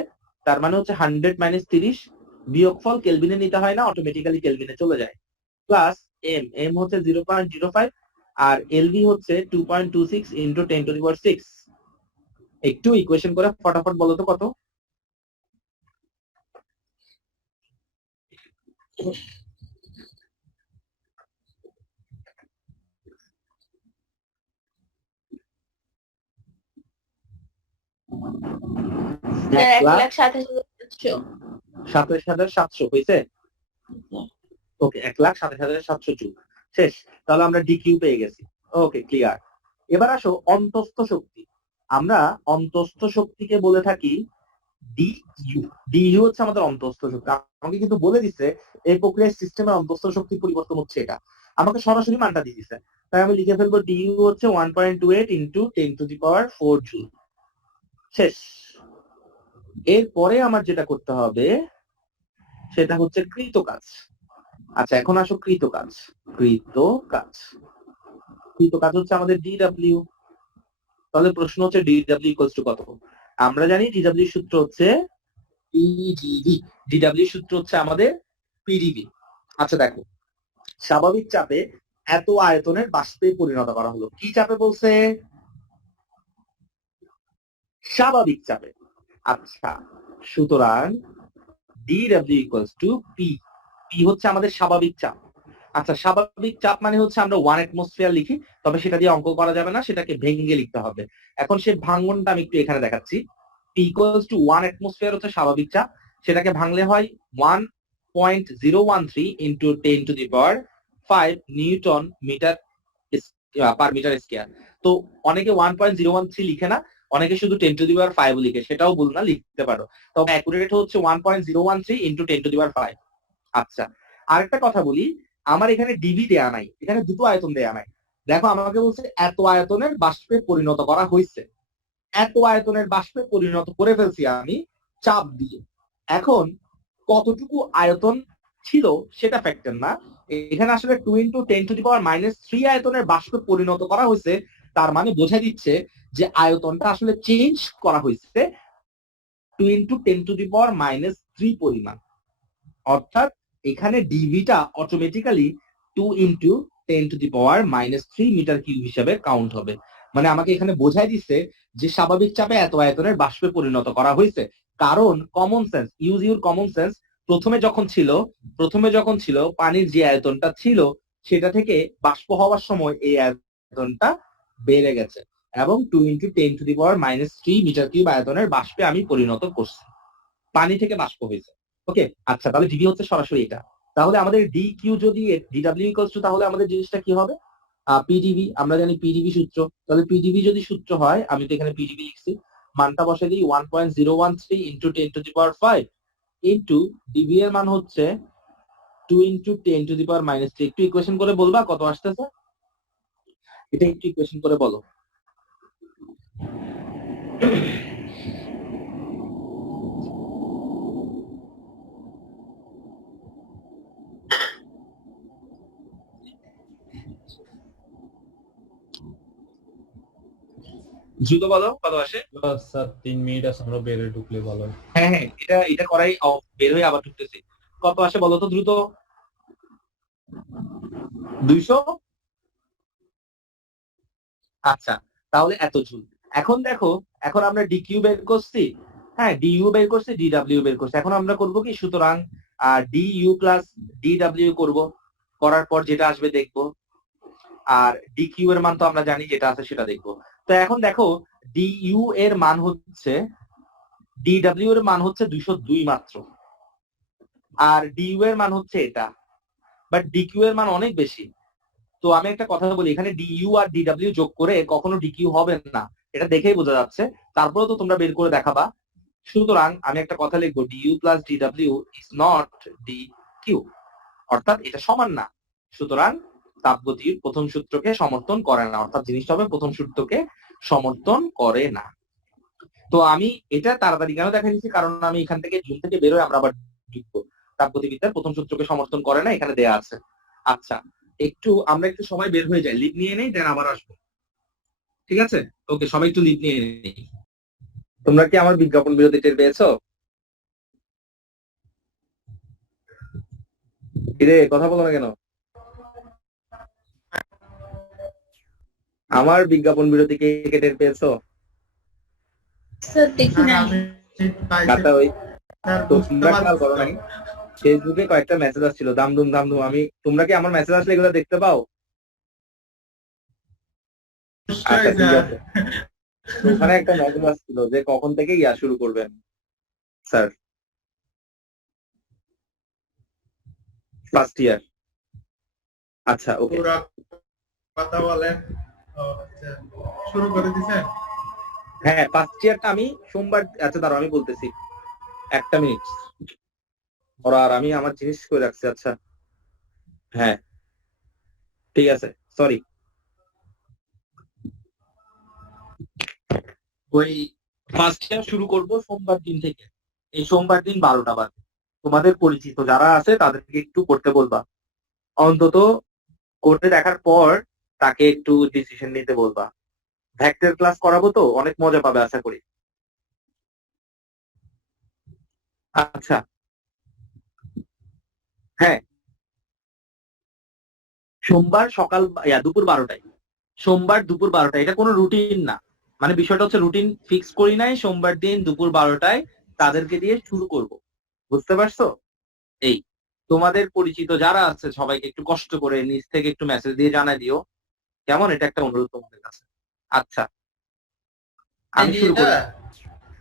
তার মানে হচ্ছে 100 মাইনাস 30, বিয়োগফল কেলভিনে নিতে হয় না, অটোমেটিক্যালি কেলভিনে চলে যায়, প্লাস এম। এম হচ্ছে 0.05 আর এলভি হচ্ছে 2.26 ইন্টু 10⁶। একটু ইকুয়েশন করে ফটাফট বলো তো কত। এক লাখ 1,27,700 27,700 হয়েছে। ওকে, 1,27,700 জুল শেষ। তাহলে আমরা ডিকিউ পেয়ে গেছি। ওকে, ক্লিয়ার। এবার আসো অন্তস্থ শক্তি। আমরা অন্তস্থ শক্তিকে বলে থাকি ডিইউ। ডিইউ হচ্ছে আমাদের অন্তস্থ শক্তি। আমাকে কিন্তু বলে দিচ্ছে এই প্রক্রিয়ার সিস্টেমের অন্তস্থ শক্তি পরিবর্তন হচ্ছে এটা, আমাকে সরাসরি মানটা দিয়ে দিচ্ছে। তাই আমি লিখে ফেলবো ডিইউ হচ্ছে 1.28 ইন্টু 10⁴ জুল শেষ। এরপরে আমার যেটা করতে হবে সেটা হচ্ছে কৃত কাজ। আচ্ছা, এখন আসো কৃত কাজ। কৃত কাজ হচ্ছে আমাদের ডিডব্লিউ। তাহলে প্রশ্ন হচ্ছে ডিডব্লিউ ইকুয়ালস টু কত? আমরা জানি ডিডব্লিউ সূত্র হচ্ছে পিডিভি। ডিডব্লিউ সূত্র হচ্ছে আমাদের পিডিভি। আচ্ছা দেখো, স্বাভাবিক চাপে এত আয়তনের বাষ্পে পরিণত করা হলো। কি চাপে বলছে? স্বাভাবিক চাপে। আচ্ছা, সুতরাং DW equals to P. P হচ্ছে আমাদের স্বাভাবিক চাপ। আচ্ছা, স্বাভাবিক চাপ মানে হচ্ছে আমরা 1 অ্যাটমসফিয়ার লিখি, তবে সেটা দিয়ে অঙ্ক করা যাবে না, সেটাকে ভেঙে লিখতে হবে। এখন সেই ভাঙ্গনটা আমি একটু এখানে দেখাচ্ছি। পি ইকুয়ালস টু 1 অ্যাটমসফিয়ার হচ্ছে স্বাভাবিক চাপ, সেটাকে ভাঙলে হয় 1.013 into 10⁵ newton metre per metre square. তো অনেকে 1.013 লিখে না, অনেকে শুধু 10⁵ লিখে, সেটাও ভুল না, লিখতে পারো। তবে অ্যাকুরেট হচ্ছে 1.013 ইন্টু 10⁵। আচ্ছা, আরেকটা কথা বলি, আমার এখানে ডিভি দেয়া নাই, এখানে দুটো আয়তন দেয়া নাই। দেখো, আমাকে বলছে এত আয়তনের বাষ্পে পরিণত করা হয়েছে। এত আয়তনের বাষ্পে পরিণত করে ফেলছি আমি চাপ দিয়ে। এখন কতটুকু আয়তন ছিল সেটা ফ্যাক্টর না, এখানে আসলে 2 ইন্টু 10⁻³ আয়তনের বাষ্পে পরিণত করা হয়েছে। তার মানে বোঝা দিচ্ছে যে আয়তনটা আসলে চেঞ্জ করা হয়েছে 2 ইন্টু 10⁻³ পরিমাণ। অর্থাৎ এখানে ডিভিটা অটোমেটিক্যালি 2 ইন্টু 10⁻³ মিটার কিউব হিসাবে কাউন্ট হবে। মানে আমাকে এখানে বোঝাই দিচ্ছে যে স্বাভাবিক চাপে এত আয়তনের বাষ্পে পরিণত করা হয়েছে। কারণ common sense, use your common sense. প্রথমে যখন ছিল পানির যে আয়তনটা ছিল সেটা থেকে বাষ্প হওয়ার সময় এই আয়তনটা বেড়ে গেছে এবং 2 ইন্টু 10⁻³ মিটার কিউব আয়তনের বাষ্পে আমি পরিণত করছি, পানি থেকে বাষ্প হয়েছে। ওকে, আচ্ছা, তাহলে ডিভি হচ্ছে সরাসরি এটা। তাহলে আমাদের ডি কিউ যদি ডিডব্লিউ ইকুয়ালস টু, তাহলে আমাদের জিনিসটা কি হবে? পিডিভি। আমরা জানি পিডিভি সূত্র। তাহলে পিডিভি যদি সূত্র হয়, আমি তো এখানে পিডিভি লিখছি, মানটা বসে দিই 1.013 ইন্টু 10⁵ ইন্টু ডিভি এর মান হচ্ছে 2 ইন্টু 10⁻³ একটু ইকুয়েশন করে বলবা কত আসতেছে? এটা একটু ইকুয়েশন করে বলো। দ্রুত বলো কত আসে। স্যার 3 মিনিট আছে, আমরা বেরে ঢুকলে ভালো হয়। হ্যাঁ হ্যাঁ, এটা করাই বের হয়ে আবার ঢুকতেছি। কত আসে বলো তো দ্রুত। 200। আচ্ছা, তাহলে এত জুল। এখন দেখো, এখন আমরা ডিকিউ বের করছি, হ্যাঁ ডিইউ বের করছি, ডিডব্লিউ বের করছি। এখন আমরা করব কি, সুতরাং ডিইউ প্লাস ডিডব্লিউ করব, করার পর যেটা আসবে দেখবো। আর ডিকিউ এর মান তো আমরা জানি, যেটা আছে সেটা দেখবো। তো এখন দেখো, ডিইউ এর মান হচ্ছে, ডিডব্লিউ এর মান হচ্ছে 202 মাত্র, আর ডিইউ এর মান হচ্ছে এটা, বাট ডিকিউ এর মান অনেক বেশি। তো আমি একটা কথা বলি, এখানে ডিইউ আর ডিডব্লিউ যোগ করে কখনো ডিকিউ হবে না, এটা দেখেই বোঝা যাচ্ছে। তারপরেও তো তোমরা বের করে দেখাবা। সুতরাং আমি একটা কথা লিখবো, DU plus DW is not DQ, অর্থাৎ এটা সমান না। সুতরাং তাপগতির প্রথম সূত্রকে সমর্থন করে না, অর্থাৎ জিনিসটা হবে প্রথম সূত্রকে সমর্থন করে না। তো আমি এটা তাড়াতাড়ি কেন দেখা দিচ্ছি, কারণ আমি এখান থেকে জুন থেকে বেরোয় আমরা আবার ঢুকবো। তাপগতিবিদ্যার প্রথম সূত্রকে সমর্থন করে না, এখানে দেয়া আছে। আচ্ছা, আমরা একটু সময় বের হয়ে যাই, লিভ নিয়ে নেই, দেন আবার আসবো। ঠিক আছে, ওকে, সবাই একটু লিভ নিয়ে নেই। তোমরা কি আমার বিজ্ঞাপন বিরতি টের পেয়েছো? কিরে, কথা বলো না কেন? আমার বিজ্ঞাপন বিরতি কে টের পেয়েছো? স্যার দেখি না। কাটা ওই তো তোমরা খেয়াল করো নাই, ফেসবুকে কয়েকটা মেসেজ আসছিল দামদুম। আমি, তোমরা কি আমার মেসেজ আসলে এগুলো দেখতে পাও? আচ্ছা, ঠিক আছে। ওখানে একটা মেসেজ আসছিল যে কখন থেকে ইয়া শুরু করবেন স্যার, ফার্স্ট ইয়ার। আচ্ছা ওকে, পুরা কথা বলেন। ও, আচ্ছা, শুরু করে দিছেন? হ্যাঁ ফার্স্ট ইয়ারটা আমি সোমবার, আচ্ছা দাঁড়াও আমি বলতেছি, একটা মিনিট। ওরা আর আমি আমার জিনিস করে রাখছি। আচ্ছা হ্যাঁ ঠিক আছে, সরি। ওই ফার্স্ট ইয়ার শুরু করব সোমবার দিন থেকে। এই সোমবার দিন 12টা বাজে। তোমাদের পরিচিত যারা আছে তাদেরকে একটু করতে বলবা, অন্তত করতে দেখার পর তাকে একটু ডিসিশন নিতে বলবা। ভ্যাক্টর ক্লাস করাবো তো, অনেক মজা পাবে আশা করি। আচ্ছা হ্যাঁ, সোমবার সকাল দুপুর 12টায়, সোমবার দুপুর 12টায়। এটা কোনো রুটিন না, মানে বিষয়টা হচ্ছে রুটিন ফিক্স করি নাই, সোমবার দিন দুপুর 12টায় তাদেরকে দিয়ে শুরু করব। বুঝতে পারছো? এই তোমাদের পরিচিত যারা আছে সবাইকে একটু কষ্ট করে নিজ থেকে একটু মেসেজ দিয়ে জানাই দিও, কেমন? এটা একটা অনুরোধ তোমাদের কাছে। আচ্ছা আমি শুরু করি।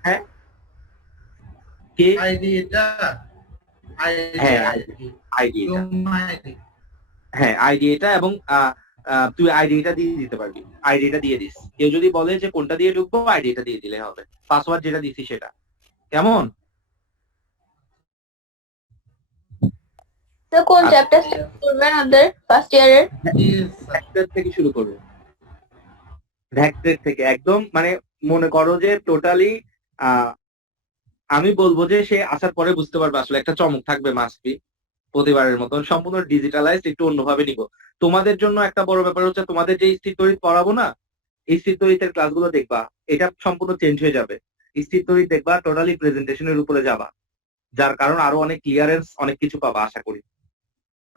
হ্যাঁ কে? আইডি এটা, হ্যাঁ আইডি এটা, হ্যাঁ আইডি এটা, এবং তুই আইডিটা দিয়ে দিতে পারবি, আইডিটা দিয়ে দিস। কেউ যদি বলে যে কোনটা দিয়ে ঢুকবো, আইডিটা দিয়ে দিলে হবে, পাসওয়ার্ড যেটা দিছি সেটা। কেমন? তো কোন আচ্ছা। চ্যাপ্টার স্টার্ট করবেন ওদের ফার্স্ট ইয়ারের? ভ্যাক্টর থেকে শুরু করবো, ভ্যাক্টর থেকে একদম, মানে মনে করো যে টোটালি আমি বলবো যে সে আসার পরে বুঝতে পারবে আসলে একটা চমক থাকবে মাস্টবি। প্রতিবারের মতন সম্পূর্ণ ডিজিটালাইজড, একটু অন্যভাবে নিব। তোমাদের জন্য একটা বড় ব্যাপার হচ্ছে তোমাদের যে স্থির তড়িৎ পড়াবো না, এই স্থির তড়িতের ক্লাসগুলো দেখবা, এটা সম্পূর্ণ চেঞ্জ হয়ে যাবে। স্থির তড়িৎ দেখবা টোটালি প্রেজেন্টেশনের উপরে যাবা, যার কারণ আরো অনেক ক্লিয়ারেন্স, অনেক কিছু পাবা আশা করি।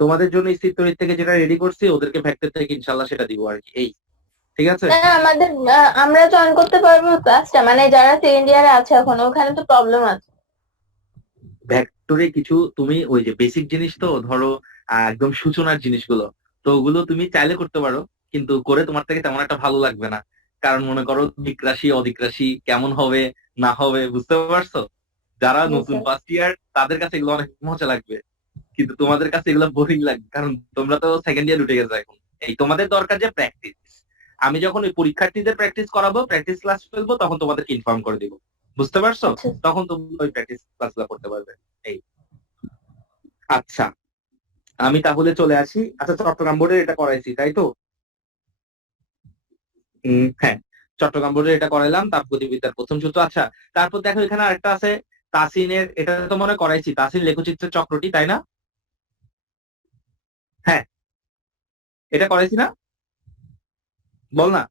তোমাদের জন্য স্থির তড়িৎ থেকে যেটা রেডি করছি, ওদেরকে ভেক্টর থেকে ইনশাল্লাহ সেটা দিব আর কি। এই ঠিক আছে। আমাদের আমরা জয়েন করতে পারবো ক্লাসটা, মানে যারা সেকেন্ড ইয়ারে আছে এখন, ওখানে তো প্রবলেম আছে। ভেক্টরে কিছু তুমি ওই যে বেসিক জিনিস তো ধরো, একদম সূচনার জিনিসগুলো, তো ওগুলো তুমি চাইলে করতে পারো, কিন্তু করে তোমার থেকে তেমন একটা ভালো লাগবে না। কারণ মনে করো দিক রাশি অদিক রাশি কেমন হবে না হবে, বুঝতে পারছো? যারা নতুন ফার্স্ট ইয়ার তাদের কাছে এগুলো অনেক মজা লাগবে, কিন্তু তোমাদের কাছে এগুলো বোরিং লাগবে, কারণ তোমরা তো সেকেন্ড ইয়ার উঠে গেছো এখন। এই তোমাদের দরকার যে প্র্যাকটিস। আমি যখন ওই পরীক্ষার্থীদের প্র্যাকটিস করাবো, প্র্যাকটিস ক্লাস ফেলবো, তখন তোমাদেরকে ইনফর্ম করে দিব। বুঝতে পারছো? তখন তুমি ওই প্র্যাকটিস ক্লাসগুলো করতে পারবে। এই আচ্ছা আমি তাহলে চলে আসি। আচ্ছা চট্টগ্রাম বোর্ডের এটা করাইছি তাই তো? হ্যাঁ চট্টগ্রাম বোর্ডের এটা করাইলাম, তাপগতিবিদ্যার প্রথম সূত্র। আচ্ছা তারপর দেখো এখানে আরেকটা আছে তাসিনের, এটা তো মনে করাইছি, তাসিন লেখচিত্রের চক্রটি, তাই না? হ্যাঁ এটা করাইছি না, বল না।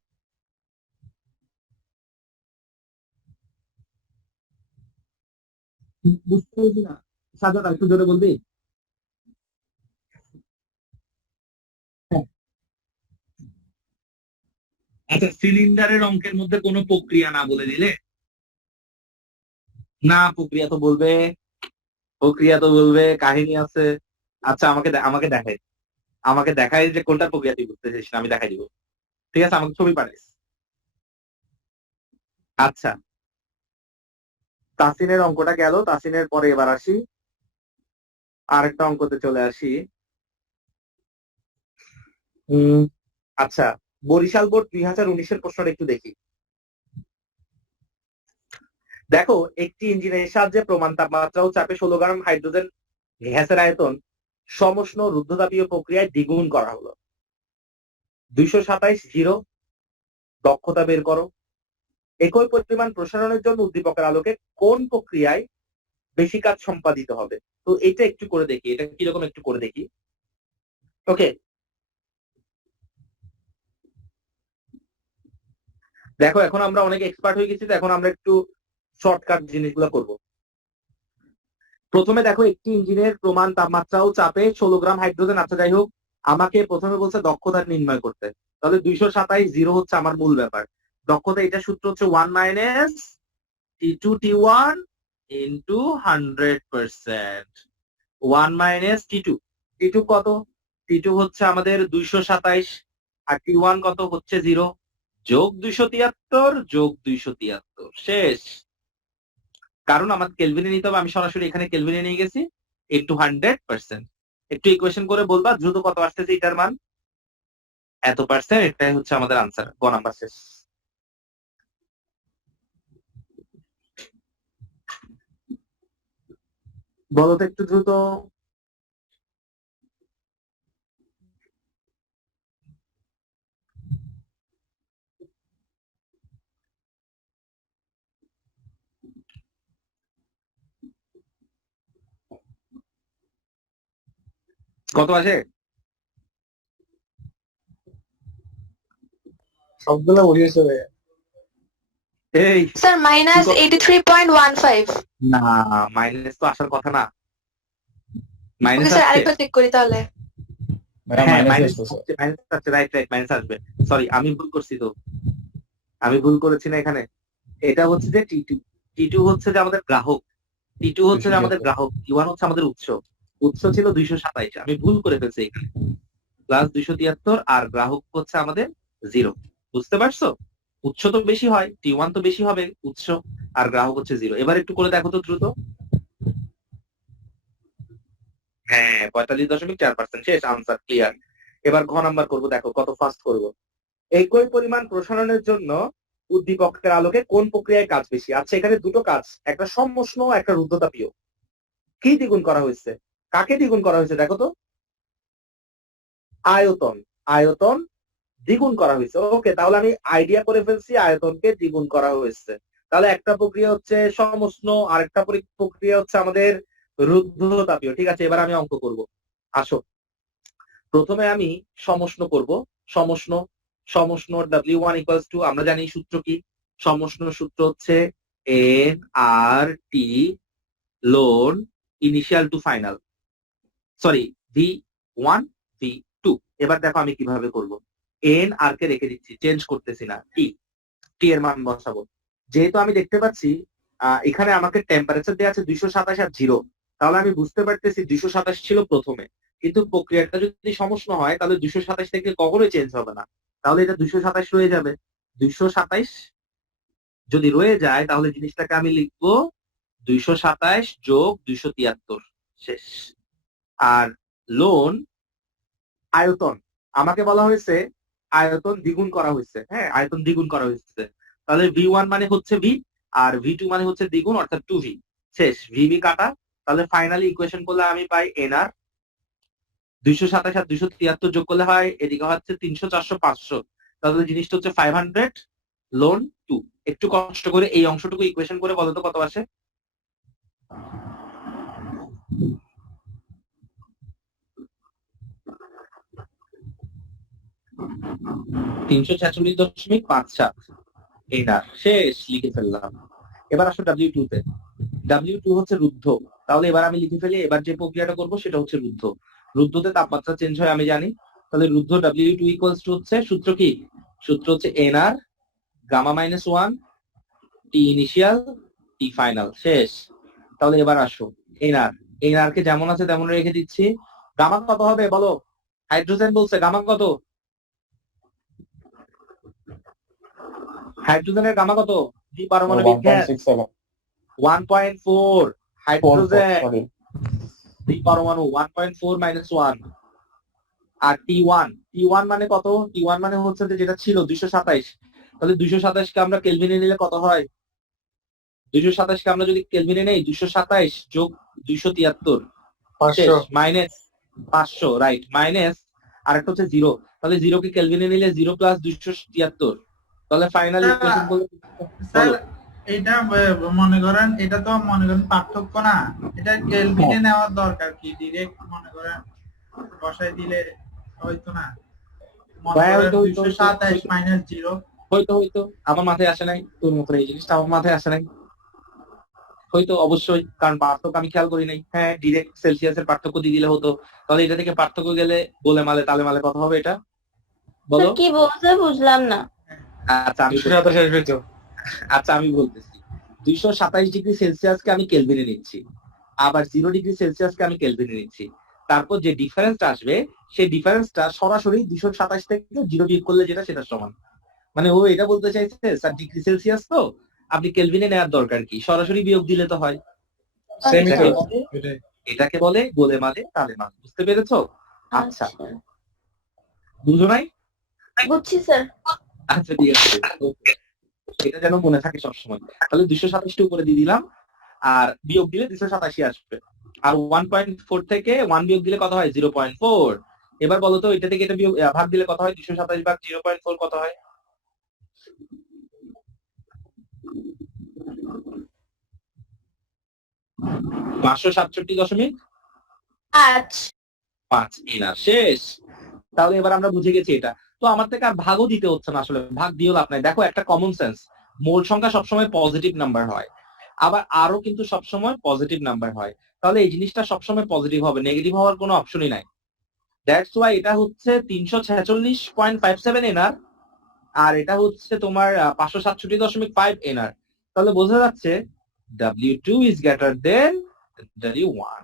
বুঝতে পেরেছি না, সাজাদ একটু জোরে বলবি? হ্যাঁ। আচ্ছা সিলিন্ডারের অঙ্কের মধ্যে কোনো প্রক্রিয়া না বলে দিলে, না প্রক্রিয়া তো বলবে, প্রক্রিয়া তো বলবে, কাহিনী আছে। আচ্ছা আমাকে দেখাই, আমাকে দেখাই যে কোনটা প্রক্রিয়া তুই বুঝতে চাইছিস, আমি দেখাই দিব। ঠিক আছে আমাকে ছবি পাঠিস। আচ্ছা তাসিনের অঙ্কটা গেল, তাসিনের পরে এবার আসি আরেকটা অঙ্কতে চলে আসি। আচ্ছা বরিশাল বোর্ড 2019-এর প্রশ্নটা একটু দেখি। দেখো একটি ইঞ্জিনের সাহায্যে প্রমাণ তাপমাত্রা ও চাপে 16 গ্রাম হাইড্রোজেন গ্যাসের আয়তন সমুষ্ণ রুদ্ধতাপীয় প্রক্রিয়ায় দ্বিগুণ করা হলো। 227 জিরো, দক্ষতা বের করো। একই পরিমাণ প্রসারণের জন্য উদ্দীপকের আলোকে কোন প্রক্রিয়ায় বেশি কাজ সম্পাদিত হবে? তো এটা একটু করে দেখি, এটা কিরকম একটু করে দেখি। ওকে দেখো এখন আমরা অনেক এক্সপার্ট হয়ে গেছি, তো এখন আমরা একটু শর্টকাট জিনিসগুলো করব। প্রথমে দেখো একটি ইঞ্জিনের প্রমাণ তাপমাত্রা ও চাপে 16 গ্রাম হাইড্রোজেন, আচ্ছা যাই হোক, আমাকে প্রথমে বলছে দক্ষতা নির্ণয় করতে, তাহলে 227 জিরো হচ্ছে আমার মূল ব্যাপার। দক্ষতা এটা সূত্র হচ্ছে 1 minus T2T1 into 100%। 1 minus T2, T2 কত? T2 হচ্ছে আমাদের 227, আর T1 কত হচ্ছে 0। যোগ 273 যোগ 273 শেষ। কারণ আমার কেলভিনে নিতে হবে, আমি সরাসরি এখানে কেলভিনে নিয়ে গেছি ইনটু 100%। একটু ইকুয়েশন করে বলবা দ্রুত কত আসতেছে এটার মান, এত পার্সেন্ট, এটাই হচ্ছে আমাদের আনসার। গ নাম্বার শেষ। বলো তো একটু দ্রুত। কত আসে? সবগুলো উড়িয়েছে ভাইয়া। এই স্যার -83.15। না, মাইনাস তো আসার কথা না। ওকে মাইনাস স্যার আসছে। আরেকবার চেক করি তাহলে। ভাইয়া হ্যাঁ, মাইনাস মাইনাস আসতেছে। আসছে, রাইট রাইট, মাইনাস আসবে। সরি, আমি ভুল করছি তো, আমি ভুল করেছি না এখানে। এটা হচ্ছে যে টি টু, টি টু হচ্ছে যে আমাদের গ্রাহক, টি টু হচ্ছে যে আমাদের গ্রাহক, টি ওয়ান হচ্ছে আমাদের উৎস। উৎস ছিল 227, আমি ভুল করে ফেলছি এখানে, প্লাস 273, আর গ্রাহক হচ্ছে আমাদের 0। বুঝতে পারছো? উৎস তো বেশি হয়, টি ওয়ান তো বেশি হবে উৎস, আর গ্রাহক হচ্ছে 0। এবার একটু করে দেখো তো দ্রুত। হ্যাঁ, 45.4%, শেষ, আনসার ক্লিয়ার। এবার ঘ নাম্বার করবো, দেখো কত ফাস্ট করবো। একই পরিমাণ প্রসারণের জন্য উদ্দীপকের আলোকে কোন প্রক্রিয়ায় কাজ বেশি? আচ্ছা, এখানে দুটো কাজ, একটা সমষ্ণ, একটা রুদ্ধতাপীয়। কি দ্বিগুণ করা হয়েছে? কাকে দ্বিগুণ করা হয়েছে দেখো তো? আয়তন, আয়তন দ্বিগুণ করা হয়েছে। ওকে, তাহলে আমি আইডিয়া করে ফেলছি আয়তনকে দ্বিগুণ করা হয়েছে। তাহলে একটা প্রক্রিয়া হচ্ছে সমষ্ণ, আর একটা প্রক্রিয়া হচ্ছে আমাদের রুদ্ধতাপীয়। ঠিক আছে, এবার আমি অঙ্ক করব। আসো, প্রথমে আমি সমষ্ণ করব। সমষ্ণ, সমষ্ণ W1 ইকুয়ালস টু, আমরা জানি সূত্র কি? সমষ্ণ সূত্র হচ্ছে N R T ln initial to final, sorry V1 V2। এবার দেখো আমি কিভাবে করব। এন আর কে রেখে দিচ্ছি, চেঞ্জ করতেছি না, টি, টি এর মান বসাবো। যেহেতু আমি দেখতে পাচ্ছি এখানে আমাকে টেম্পারেচার দেওয়া আছে 227 আর 0, তাহলে আমি বুঝতে পারতেছি 227 ছিল প্রথমে, কিন্তু প্রক্রিয়াটা যদি সমষ্ণ হয় তাহলে 227 থেকে কখনোই চেঞ্জ হবে না, তাহলে এটা 227 রয়ে যাবে। 227 যদি রয়ে যায় তাহলে জিনিসটাকে আমি লিখবো 227 যোগ 273, শেষ। আর লোন, আয়তন, আমাকে বলা হয়েছে আয়তন দ্বিগুণ করা হয়েছে। হ্যাঁ, আয়তন দ্বিগুণ করা হয়েছে, তাহলে V1 মানে হচ্ছে V, আর V2 মানে হচ্ছে দ্বিগুণ, অর্থাৎ 2V, শেষ। VV কাটা, তাহলে ফাইনালি ইকুয়েশন করলে আমি পাই এনআর 227 আর 273 যোগ করলে হয়, এদিকে হচ্ছে 300 400 500, তাহলে জিনিসটা হচ্ছে 500 লোন 2। একটু কষ্ট করে এই অংশটুকু ইকুয়েশন করে বলো তো কত আসে? $346.57 এনার, শেষ, লিখে ফেললাম। এবার আসো W2 তে। W2 হচ্ছে রুদ্ধ, তাহলে এবার আমি লিখে ফেলি, এবার যে প্রক্রিয়াটা করব সেটা হচ্ছে রুদ্ধ। রুদ্ধতে তাপমাত্রা চেঞ্জ হয় আমি জানি, তাহলে রুদ্ধ W2 ইকুয়ালস টু হচ্ছে, সূত্র কি? সূত্র হচ্ছে এনআর গামা মাইনাস 1 টি ইনিশিয়াল টি ফাইনাল, শেষ। তাহলে এবার আসো এনআর, এনআর কে যেমন আছে তেমন রেখে দিচ্ছি। গামা কত হবে বলো? হাইড্রোজেন বলছে, গামা কত? হাইড্রোজেনের গামা কত? দ্বিপারমাণবিক গ্যাস 1.4, হাইড্রোজেন দ্বিপরমাণু 1.4 মাইনাস 1, আর T1, T1 মানে কত? T1 মানে হচ্ছে যেটা ছিল 227, তাহলে 227 কে আমরা কেলভিনে নিলে কত হয়? 227 কে আমরা যদি কেলভিনে নেই, 227 যোগ 273 মাইনাস 500, রাইট, মাইনাস আরেকটা হচ্ছে 0, তাহলে 0 কে কেলভিনে নিলে 0 প্লাস 273, তাহলে ফাইনাল ইকুয়েশন করলে স্যার এটা মনে করেন, এটা তো মনে করেন পার্থক্য না, এটা কেলভিনে নেওয়ার দরকার কি? ডাইরেক্ট মনে করেন বসাই দিলে হয়তো না, মনে করেন 227 মাইনাস 0 হয়তো আমার মাথায় আসে নাই, তোর মতো এই জিনিসটা আমার মাথায় আসে নাই, হয়তো অবশ্যই, কারণ পার্থক্য আমি খেয়াল করি নাই। হ্যাঁ, ডিরেক্ট সেলসিয়াসের পার্থক্য দিয়ে দিলে হতো, তাহলে এটা থেকে পার্থক্য গেলে গোলে মালে তালে মালে কত হবে এটা বলো? কি বলছে বুঝলাম না। আচ্ছা আমি বলতেছি, 227 ডিগ্রি সেলসিয়াসকে আমি কেলভিনে নিচ্ছি, আবার 0 ডিগ্রি সেলসিয়াসকে আমি কেলভিনে নিচ্ছি, তারপর যে ডিফারেন্সটা আসবে সেই ডিফারেন্সটা সরাসরি 227 থেকে 0 বিয়োগ করলে যেটা সেটা সমান, মানে ও এটা বলতে চাইছে স্যার ডিগ্রি সেলসিয়াস তো আপনি কেলভিনে নেওয়ার দরকার কি, সরাসরি বিয়োগ দিলে তো হয়। সেমই এটাকে তো বলে- এটাই। এটাকে বলে গোলে মালে তালে মাল, বুঝতে পেরেছো? আচ্ছা, বুঝো নাই? বুঝছি স্যার। আচ্ছা ঠিক আছে, okay. এটা যেন মনে থাকে সবসময়। তাহলে 227 উপরে দিয়ে দিলাম, আর বিয়োগ দিলে 287 আসবে। আর 1.4 থেকে 1 বিয়োগ দিলে কত হয়? 0.4। এবার বলো তো এটা থেকে এটা বিয়োগ ভাগ দিলে কত হয়? 227 ভাগ 0.4 কত হয়? আজ 5 এনার শেষ। তাহলে এবার আমরা বুঝে গেছি এটা। তো আমার থেকে আর ভাগও দিতে হচ্ছে না, আসলে ভাগ দিয়েও লাভ নাই। দেখো একটা কমন সেন্স, মোল সংখ্যা সবসময় পজিটিভ নাম্বার হয়, আবার আরো কিন্তু সবসময় পজিটিভ নাম্বার হয়। তাহলে এই জিনিসটা সবসময় পজিটিভ হবে, নেগেটিভ হওয়ার কোনো অপশনই নাই। দ্যাটস ওয়াই এটা হচ্ছে 346.57 এনআর, আর এটা হচ্ছে তোমার 567.5 এনআর। তাহলে বোঝা যাচ্ছে W2 is greater than W1।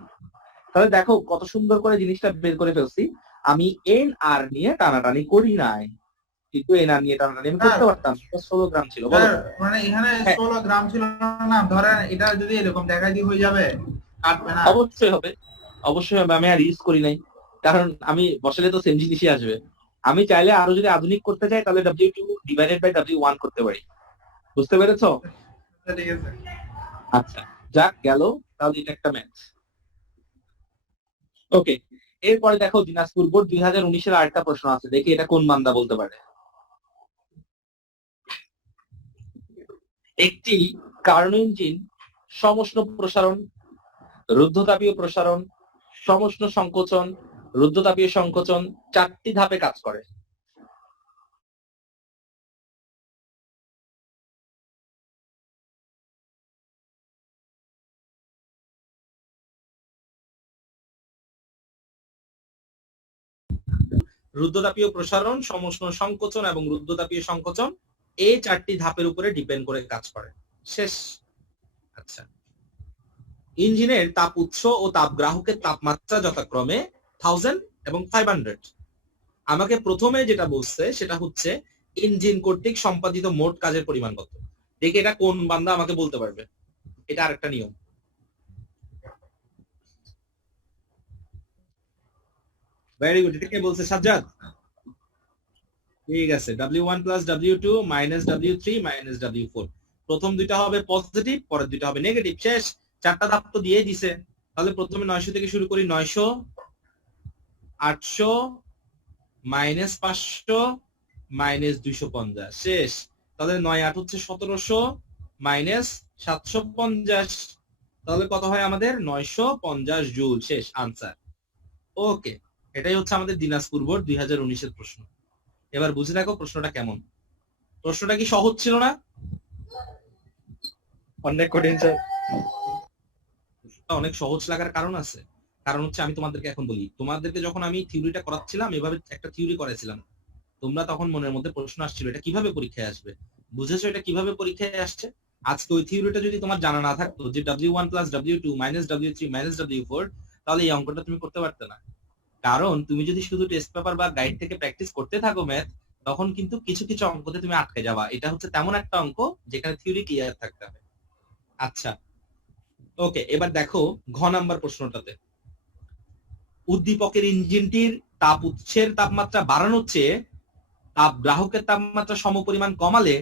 তাহলে দেখো কত সুন্দর করে জিনিসটা বের করে ফেলছি। আমি এন আর নিয়ে টানাটানি করি নাই, কিন্তু এন আর নিয়ে টানাটানি আমি করতে পারতাম। 16 গ্রাম ছিল, বলো। স্যার মানে এখানে হ্যাঁ। 16 গ্রাম ছিল না, ধরেন এটা যদি এরকম দেখাই দিয়ে হয়ে যাবে, কাটবে না? অবশ্যই হবে, অবশ্যই হবে। আমি আর ইউজ করি নাই, কারণ আমি বসালে তো সেম জিনিসই আসবে। আমি চাইলে আরো যদি আধুনিক করতে চাই তাহলে W2 ডিভাইডেড বাই W1 করতে পারি, বুঝতে পেরেছো? ঠিক আছে। আচ্ছা যাক গেল, তাহলে এটা একটা ম্যাথ। ওকে, এরপরে দেখো দিনাজপুর বোর্ড 2019-এর আরেকটা প্রশ্ন আছে, দেখি এটা কোন বান্দা বলতে পারে। একটি কার্নো ইঞ্জিন সমষ্ণ প্রসারণ, রুদ্ধতাপীয় প্রসারণ, সমষ্ণ সংকোচন, রুদ্ধতাপীয় সংকোচন 4টি ধাপে কাজ করে। রুদ্ধতাপীয় প্রসারণ, সমষ্ণ সংকোচন এবং রুদ্ধতাপীয় সংকোচন এই 4টি ধাপের উপরে ডিপেন্ড করে কাজ করে। শেষ। আচ্ছা, ইঞ্জিনের তাপ উৎস ও তাপ গ্রাহকের তাপমাত্রা যথাক্রমে 1000 এবং 500। আমাকে প্রথমে যেটা বলছে সেটা হচ্ছে ইঞ্জিন কর্তৃক সম্পাদিত মোট কাজের পরিমাণ কত। দেখি এটা কোন বান্দা আমাকে বলতে পারবে। এটা আরেকটা নিয়ম। ভেরি গুড, এটা কে বলছে? সাজ্জাদ। ঠিক আছে, W1 plus W2 minus W3 minus W4। প্রথম দুইটা হবে পজিটিভ, পরের দুইটা হবে নেগেটিভ। শেষ। 4টা ধাপ তো দিয়েই দিছে। তাহলে প্রথমে 900 থেকে শুরু করি। 900, 800, মাইনাস 500, মাইনাস 250। শেষ। তাহলে 9 8 হচ্ছে 1700, মাইনাস 750। তাহলে কত হয় আমাদের? 950 জুল। শেষ, আনসার। ওকে, এটাই হচ্ছে আমাদের দিনাজপুর বোর্ড 2019-এর প্রশ্ন। এবার বুঝে রাখো প্রশ্নটা কেমন। প্রশ্নটা কি সহজ ছিল না? অনেক কঠিন স্যার। অনেক সহজ লাগার কারণ আছে। কারণ হচ্ছে আমি তোমাদেরকে এখন বলি, তোমাদেরকে যখন আমি থিওরিটা করাচ্ছিলাম, এভাবে একটা থিওরি করেছিলাম, তোমরা তখন মনের মধ্যে প্রশ্ন আসছিল এটা কিভাবে পরীক্ষায় আসবে। বুঝেছো এটা কিভাবে পরীক্ষায় আসছে? আজকে ওই থিওরিটা যদি তোমার জানা না থাকতো যে W1 plus W2 minus W3 minus W4, তাহলে এই অঙ্কটা তুমি করতে পারতে না। কারণ তুমি যদি শুধু টেস্ট পেপার বা গাইড থেকে প্র্যাকটিস করতে থাকো ম্যাথ, তখন কিন্তু কিছু কিছু অঙ্কতে তুমি আটকে যাবা। এটা হচ্ছে তেমন একটা অঙ্ক যেখানে থিওরি ক্লিয়ার থাকতে হবে। আচ্ছা ওকে, এবার দেখো ঘ নাম্বার প্রশ্নটাতে, উদ্দীপকের ইঞ্জিনটির তাপ উৎসের তাপমাত্রা বাড়ানোর চেয়ে তাপ গ্রাহকের তাপমাত্রা সমপরিমাণ কমালে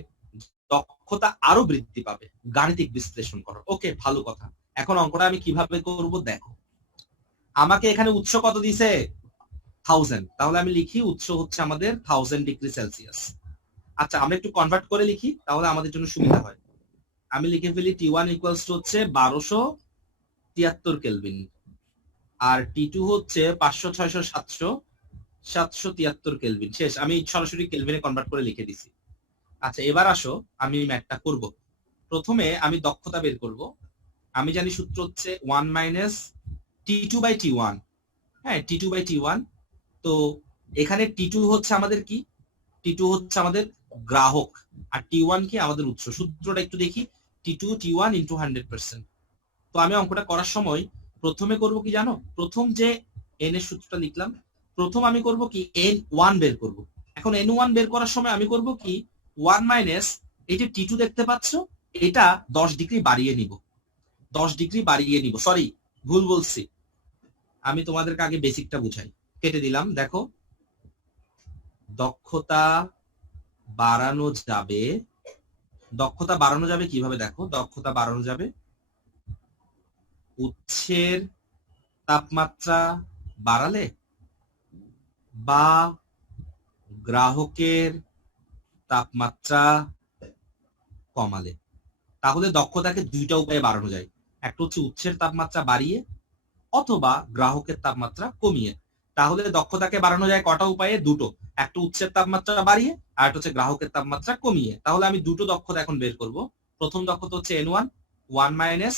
দক্ষতা আরো বৃদ্ধি পাবে। গাণিতিক বিশ্লেষণ করো। ওকে, ভালো কথা। এখন অঙ্কটা আমি কিভাবে করব দেখো। আমাকে এখানে উৎস কত দিছে? 1000। তাহলে আমি লিখি উৎস হচ্ছে আমাদের 1000 ডিগ্রি সেলসিয়াস। আচ্ছা, আমরা একটু কনভার্ট করে লিখি, তাহলে আমাদের জন্য সুবিধা হয়। আমি লিখে ফেলি T1 ইকুয়ালস টু হচ্ছে 1273 কেলভিন, আর T2 হচ্ছে 500 600 700 773 কেলভিন। শেষ। আমি সরাসরি কেলভিনে কনভার্ট করে লিখে দিছি। আচ্ছা, এবার আসো আমি ম্যাথটা করব। প্রথমে আমি দক্ষতা বের করব। আমি জানি সূত্র হচ্ছে 1 মাইনাস T2 বাই T1। হ্যাঁ, T2 বাই T1। তো এখানে T2 হচ্ছে আমাদের কি? T2 হচ্ছে আমাদের গ্রাহক, আর T1 কি? আমাদের উৎস। সূত্রটা একটু দেখি, T2 T1 ইন্টু 100%। তো আমি অঙ্কটা করার সময় প্রথমে করব কি জানো? প্রথম যে n এর সূত্রটা লিখলাম, প্রথম আমি করব কি N1 বের করব। এখন N1 বের করার সময় আমি করব কি, 1 মাইনাস এই যে T2 দেখতে পাচ্ছ, এটা 10 ডিগ্রি বাড়িয়ে নিব, 10 ডিগ্রি বাড়িয়ে নিব। সরি, ভুল বলছি, আমি তোমাদেরকে আগে বেসিকটা বুঝাই। কেটে দিলাম। দেখো, দক্ষতা বাড়ানো যাবে, দক্ষতা বাড়ানো যাবে কিভাবে? দেখো, দক্ষতা বাড়ানো যাবে উৎসের তাপমাত্রা বাড়ালে বা গ্রাহকের তাপমাত্রা কমালে। তাহলে দক্ষতাকে দুইটা উপায়ে বাড়ানো যায়, একটা হচ্ছে উৎসের তাপমাত্রা বাড়িয়ে অথবা গ্রাহকের তাপমাত্রা কমিয়ে। তাহলে দক্ষতাকে বাড়ানো যায় কটা উপায়ে? দুটো, একটা উৎসের তাপমাত্রা বাড়িয়ে আর একটা হচ্ছে গ্রাহকের তাপমাত্রা কমিয়ে। তাহলে আমি দুটো দক্ষতা এখন বের করব। প্রথম দক্ষতা হচ্ছে N1 1 minus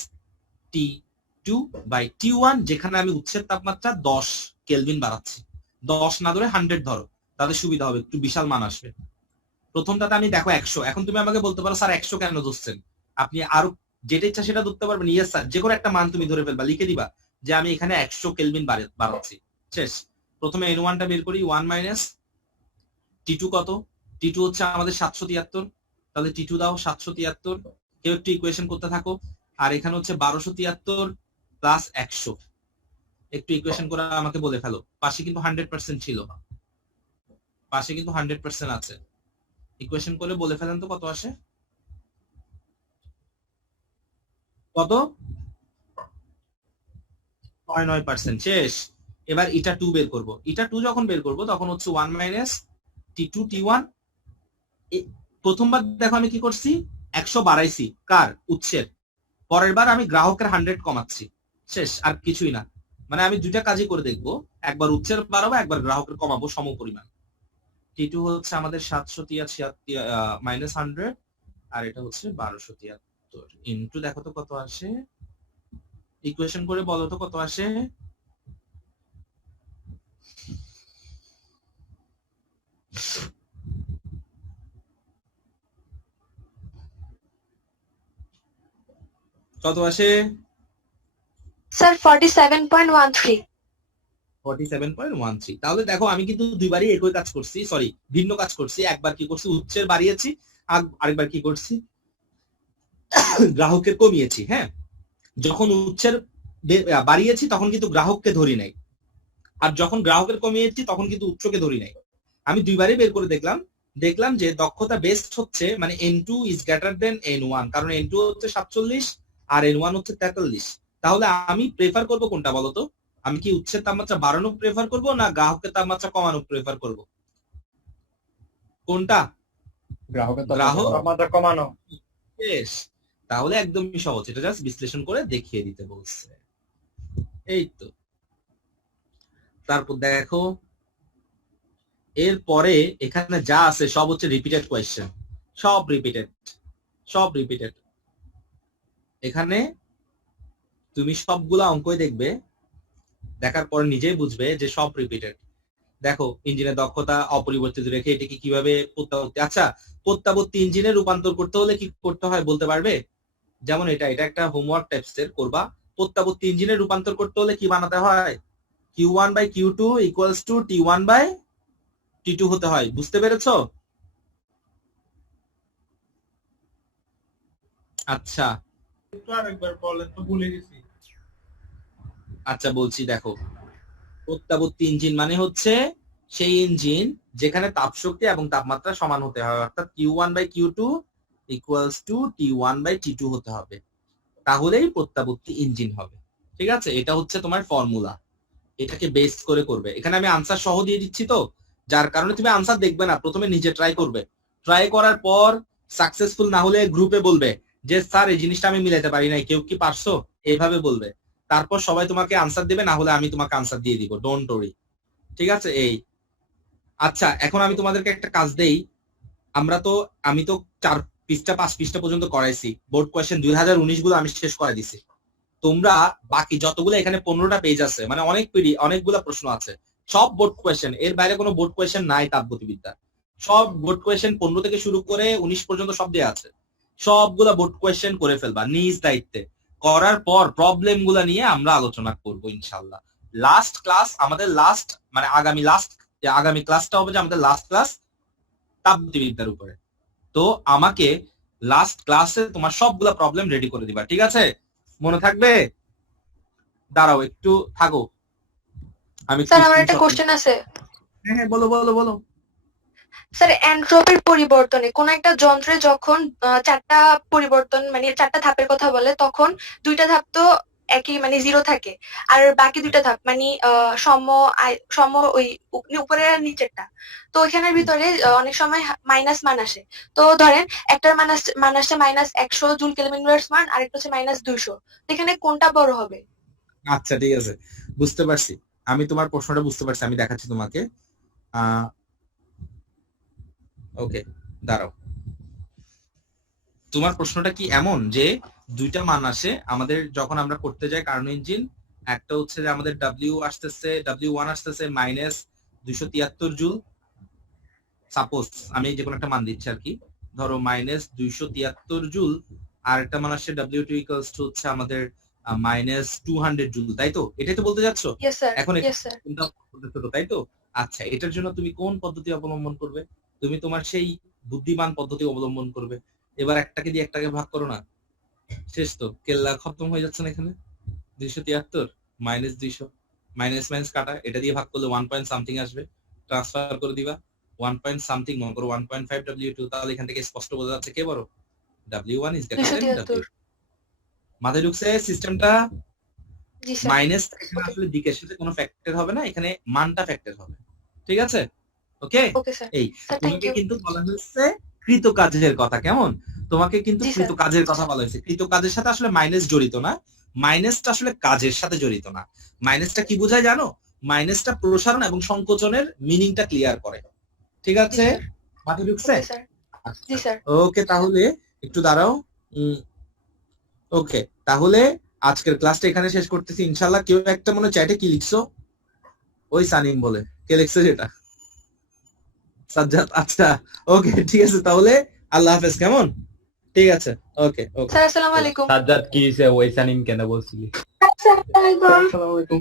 T2 by T1, যেখানে আমি উৎসের তাপমাত্রা 10 কেলভিন বাড়াচ্ছি। 10 না ধরে 100 ধরো, তাহলে সুবিধা হবে, একটু বিশাল মান আসবে। প্রথমটাতে আমি দেখো 100। এখন তুমি আমাকে বলতে পারো স্যার 100 কেন ধরছেন? আপনি আরো যেটা ইচ্ছা সেটা ধরতে পারবেন। ইয়েস স্যার, যে কোনো একটা মান তুমি ধরে ফেলবা, লিখে দিবা যে আমি এখানে 100 কেলভিন বাড়াচ্ছি। শেষ। প্রথমে N1 টা বের করি, 1 মাইনাস T2 কত? T2 হচ্ছে আমাদের 773, তাহলে T2 দাও 773। কেউ একটু ইকুয়েশন করতে থাকো। আর এখানে হচ্ছে 1273 প্লাস 100, একটু ইকুয়েশন করে আমাকে বলে ফেলো। পাশে কিন্তু 100% ছিল, পাশে কিন্তু 100% আছে। ইকুয়েশন করে বলে ফেলেন তো কত আসে? কত? 9%। শেষ। এবার এটা 2 বের করব। এটা 2 যখন বের করব তখন হচ্ছে 1 মাইনাস T2 T1। প্রথমবার দেখো আমি কি করছি, 100 বাড়াইছি কার? উৎসের। পরের বার আমি গ্রাহকের 100 কমাচ্ছি। শেষ, আর কিছুই না। মানে আমি দুইটা কাজই করে দেখবো, একবার উৎসের বাড়াবো, একবার গ্রাহকের কমাবো সম পরিমাণ। T2 হচ্ছে আমাদের 773 মাইনাস 100, আর এটা হচ্ছে 1273 ইনটু, দেখো তো কত আসে, ইকুয়েশন করে বলো তো কত আসে। কত আসে? স্যার 47.13। 47.13। তাহলে দেখো আমি কিন্তু দুইবারই একই কাজ করছি, সরি ভিন্ন কাজ করছি। একবার কি করছি, উৎসের বাড়িয়েছি, আরেকবার কি করছি, গ্রাহকের কমিয়েছি। হ্যাঁ, যখন উৎসের বাড়িয়েছি তখন কিন্তু গ্রাহককে ধরি নাই, আর যখন গ্রাহকের কমিয়েছি তখন কিন্তু উৎসকে ধরি নাই। আমি দুইবারই বের করে দেখলাম যে দক্ষতা বেস্ট হচ্ছে মানে N2 is greater than N1, কারণ N2 হচ্ছে 47 আর N1 হচ্ছে 43। তাহলে আমি প্রেফার করব কোনটা বলতো? আমি কি উৎসের তাপমাত্রা বাড়ানো প্রেফার করব না গ্রাহকের তাপমাত্রা কমানো প্রেফার করব? কোনটা? গ্রাহকের তাপমাত্রা কমানো। বেশ, তাহলে একদমই সহজ, এটা জাস্ট বিশ্লেষণ করে দেখিয়ে দিতে বলছে। এই তো। তারপর দেখো, এরপরে এখানে যা আছে সব হচ্ছে রিপিটেড কোয়েশ্চেন, সব রিপিটেড। এখানে তুমি সবগুলা অঙ্কই দেখবে, দেখার পর নিজেই বুঝবে যে সব রিপিটেড। দেখো, ইঞ্জিনের দক্ষতা অপরিবর্তিত রেখে এটাকে কিভাবে প্রত্যাবর্তী, আচ্ছা প্রত্যাবর্তী ইঞ্জিনে রূপান্তর করতে হলে কি করতে হয় বলতে পারবে? যেমন এটা একটা হোমওয়ার্ক টাইপসের করবা। প্রত্যাবর্তী ইঞ্জিনে রূপান্তর করতে হলে কি বানাতে হয়? Q1 by Q2 equals to T1 by T2 হতে হয়। বুঝতে পেরেছো? আচ্ছা একটু আরেকবার বলেন তো, ভুলে গেছি। আচ্ছা বলছি, দেখো প্রত্যাবর্তী ইঞ্জিন মানে হচ্ছে সেই ইঞ্জিন যেখানে তাপশক্তি এবং তাপমাত্রা সমান হতে হয়, অর্থাৎ Q1 by Q2 equals to T1 by T2 হতে হবে, তাহলেই প্রত্যাবর্তী ইঞ্জিন হবে। ঠিক আছে, এটা হচ্ছে তোমার ফর্মুলা, এটাকে বেস করে করবে। এখানে আমি আনসার সহ দিয়ে দিচ্ছি তো, যার কারণে তুমি আনসার দেখবে না, প্রথমে নিজে ট্রাই করবে। ট্রাই করার পর সাকসেসফুল না হলে গ্রুপে বলবে যে স্যার এই জিনিসটা আমি মিলাতে পারি নাই, কেউ কি পারছো, এইভাবে বলবে। তারপর সবাই তোমাকে আনসার দেবে, না হলে আমি তোমাকে আনসার দিয়ে দিব, ডোন্ট ওয়ারি। ঠিক আছে, এই আচ্ছা এখন আমি তোমাদেরকে একটা কাজ দেই। আমি তো 4 পৃষ্ঠা 5 পৃষ্ঠা পর্যন্ত করাইছি, বোর্ড কোয়েশ্চেন 2019 গুলো আমি শেষ করে দিছি। তোমরা বাকি যতগুলো এখানে 15টা পেজ আছে, মানে অনেকগুলা প্রশ্ন আছে, সব বোর্ড কোয়েশ্চেন, এর বাইরে কোনো বোর্ড কোয়েশ্চেন নাই তাপগতিবিদ্যা। সব বোর্ড কোয়েশ্চেন 15 থেকে শুরু করে 19 পর্যন্ত সব দেয়া আছে, সবগুলা বোর্ড কোয়েশ্চেন করে ফেলবা নিজ দায়িত্বে। করার পর প্রবলেম গুলা নিয়ে আমরা আলোচনা করব ইনশাআল্লাহ। লাস্ট ক্লাস আমাদের আগামী ক্লাসটা হবে যে আমাদের লাস্ট ক্লাস তাপগতিবিদ্যার উপরে। তো আমাকে লাস্ট ক্লাসে তোমার সবগুলা প্রবলেম রেডি করে দিবা, ঠিক আছে? মনে থাকবে? দাঁড়াও একটু থাকো, আমি একটু স্যার আমার একটা screenshot কোশ্চেন আছে। হ্যাঁ হ্যাঁ, বলো বলো বলো। স্যার এন্ট্রপির পরিবর্তনে কোন একটা যন্ত্রে যখন চারটা পরিবর্তন মানে চারটা ধাপের কথা বলে, তখন দুইটা ধাপ তো একই মানে জিরো থাকে, আর বাকি দুইটা ধাপ মানে সম ওই উপরের আর নিচেরটা, তো ওইখানের ভিতরে অনেক সময় মাইনাস মান আসে। তো ধরেন একটার মান আসছে -100 জুল কেলভিন ইনভার্স মান, আরেকটা হচ্ছে -200, এখানে কোনটা বড় হবে? আচ্ছা ঠিক আছে, বুঝতে পারছি, আমি তোমার প্রশ্নটা বুঝতে পারছি, আমি দেখাচ্ছি তোমাকে। ওকে, দাঁড়াও। তোমার প্রশ্নটা কি এমন যে দুইটা মান আসে আমাদের যখন আমরা করতে যাই কার্নো ইঞ্জিন, একটা হচ্ছে যে আমাদের W1 আসতেছে -273 জুল, সাপোজ আমি যে কোনো একটা মান দিচ্ছি আর কি, ধরো -273 জুল, আর একটা মান আসছে W2 ইকুয়ালস টু হচ্ছে আমাদের -200 জুল, তাই তো? এটাই তো বলতে যাচ্ছ? ইয়েস স্যার, এখন ইয়েস স্যার। ছোট, তাই তো? আচ্ছা, এটার জন্য তুমি কোন পদ্ধতি অবলম্বন করবে? তুমি তোমার সেই বুদ্ধিমান পদ্ধতি অবলম্বন করবে। এবার একটাকে দিয়ে একটাকে ভাগ করো না, শেষ তো, কেল্লা খতম হয়ে যাচ্ছে না এখানে। 273 -200 মাইনাস মাইনাস কাটা, এটা দিয়ে ভাগ করলে 1 পয়েন্ট সামথিং আসবে, ট্রান্সফার করে দিবা 1 পয়েন্ট সামথিং, মনে করো 1.5 W2, তাহলে এখান থেকে স্পষ্ট বোঝা যাচ্ছে কে বড়? W1 is greater than 273। W2। মাথায় ঢুকছে সিস্টেমটা? জি স্যার। মাইনাস এখানে আসলে দিকের সাথে কোনো ফ্যাক্টর হবে না, এখানে মানটা ফ্যাক্টর হবে, ঠিক আছে? ওকে, ওকে স্যার। এই স্যার থ্যাংক তোমাকে ইউ। কিন্তু বলা হয়েছে কৃতকাজের কথা, কেমন? তোমাকে কিন্তু জি, স্যার। কৃতকাজের কথা বলা হয়েছে। কৃতকাজের সাথে আসলে মাইনাস জড়িত না, মাইনাসটা আসলে কাজের সাথে জড়িত না। মাইনাসটা কি বোঝায় জানো? মাইনাসটা প্রসারণ এবং সংকোচনের মিনিংটা ক্লিয়ার করে, ঠিক আছে? স্যার। মাথায় ঢুকছে? Okay sir. জি স্যার। ওকে, তাহলে একটু দাঁড়াও। ওকে, তাহলে আজকের ক্লাসটা এখানে শেষ করতেছি ইনশাল্লাহ। কেউ একটা মনে চ্যাটে কি লিখছো? ওই সানিম বলে কে লিখছো যেটা? সাজ্জাদ, আচ্ছা ওকে ঠিক আছে, তাহলে আল্লাহ হাফেজ, কেমন? ঠিক আছে, ওকে ওকে। স্যার আসসালামু আলাইকুম। সাজ্জাদ কি হইছে ওই সানিম কেন বলছিলি? আসসালামু আলাইকুম। আসসালামু আলাইকুম।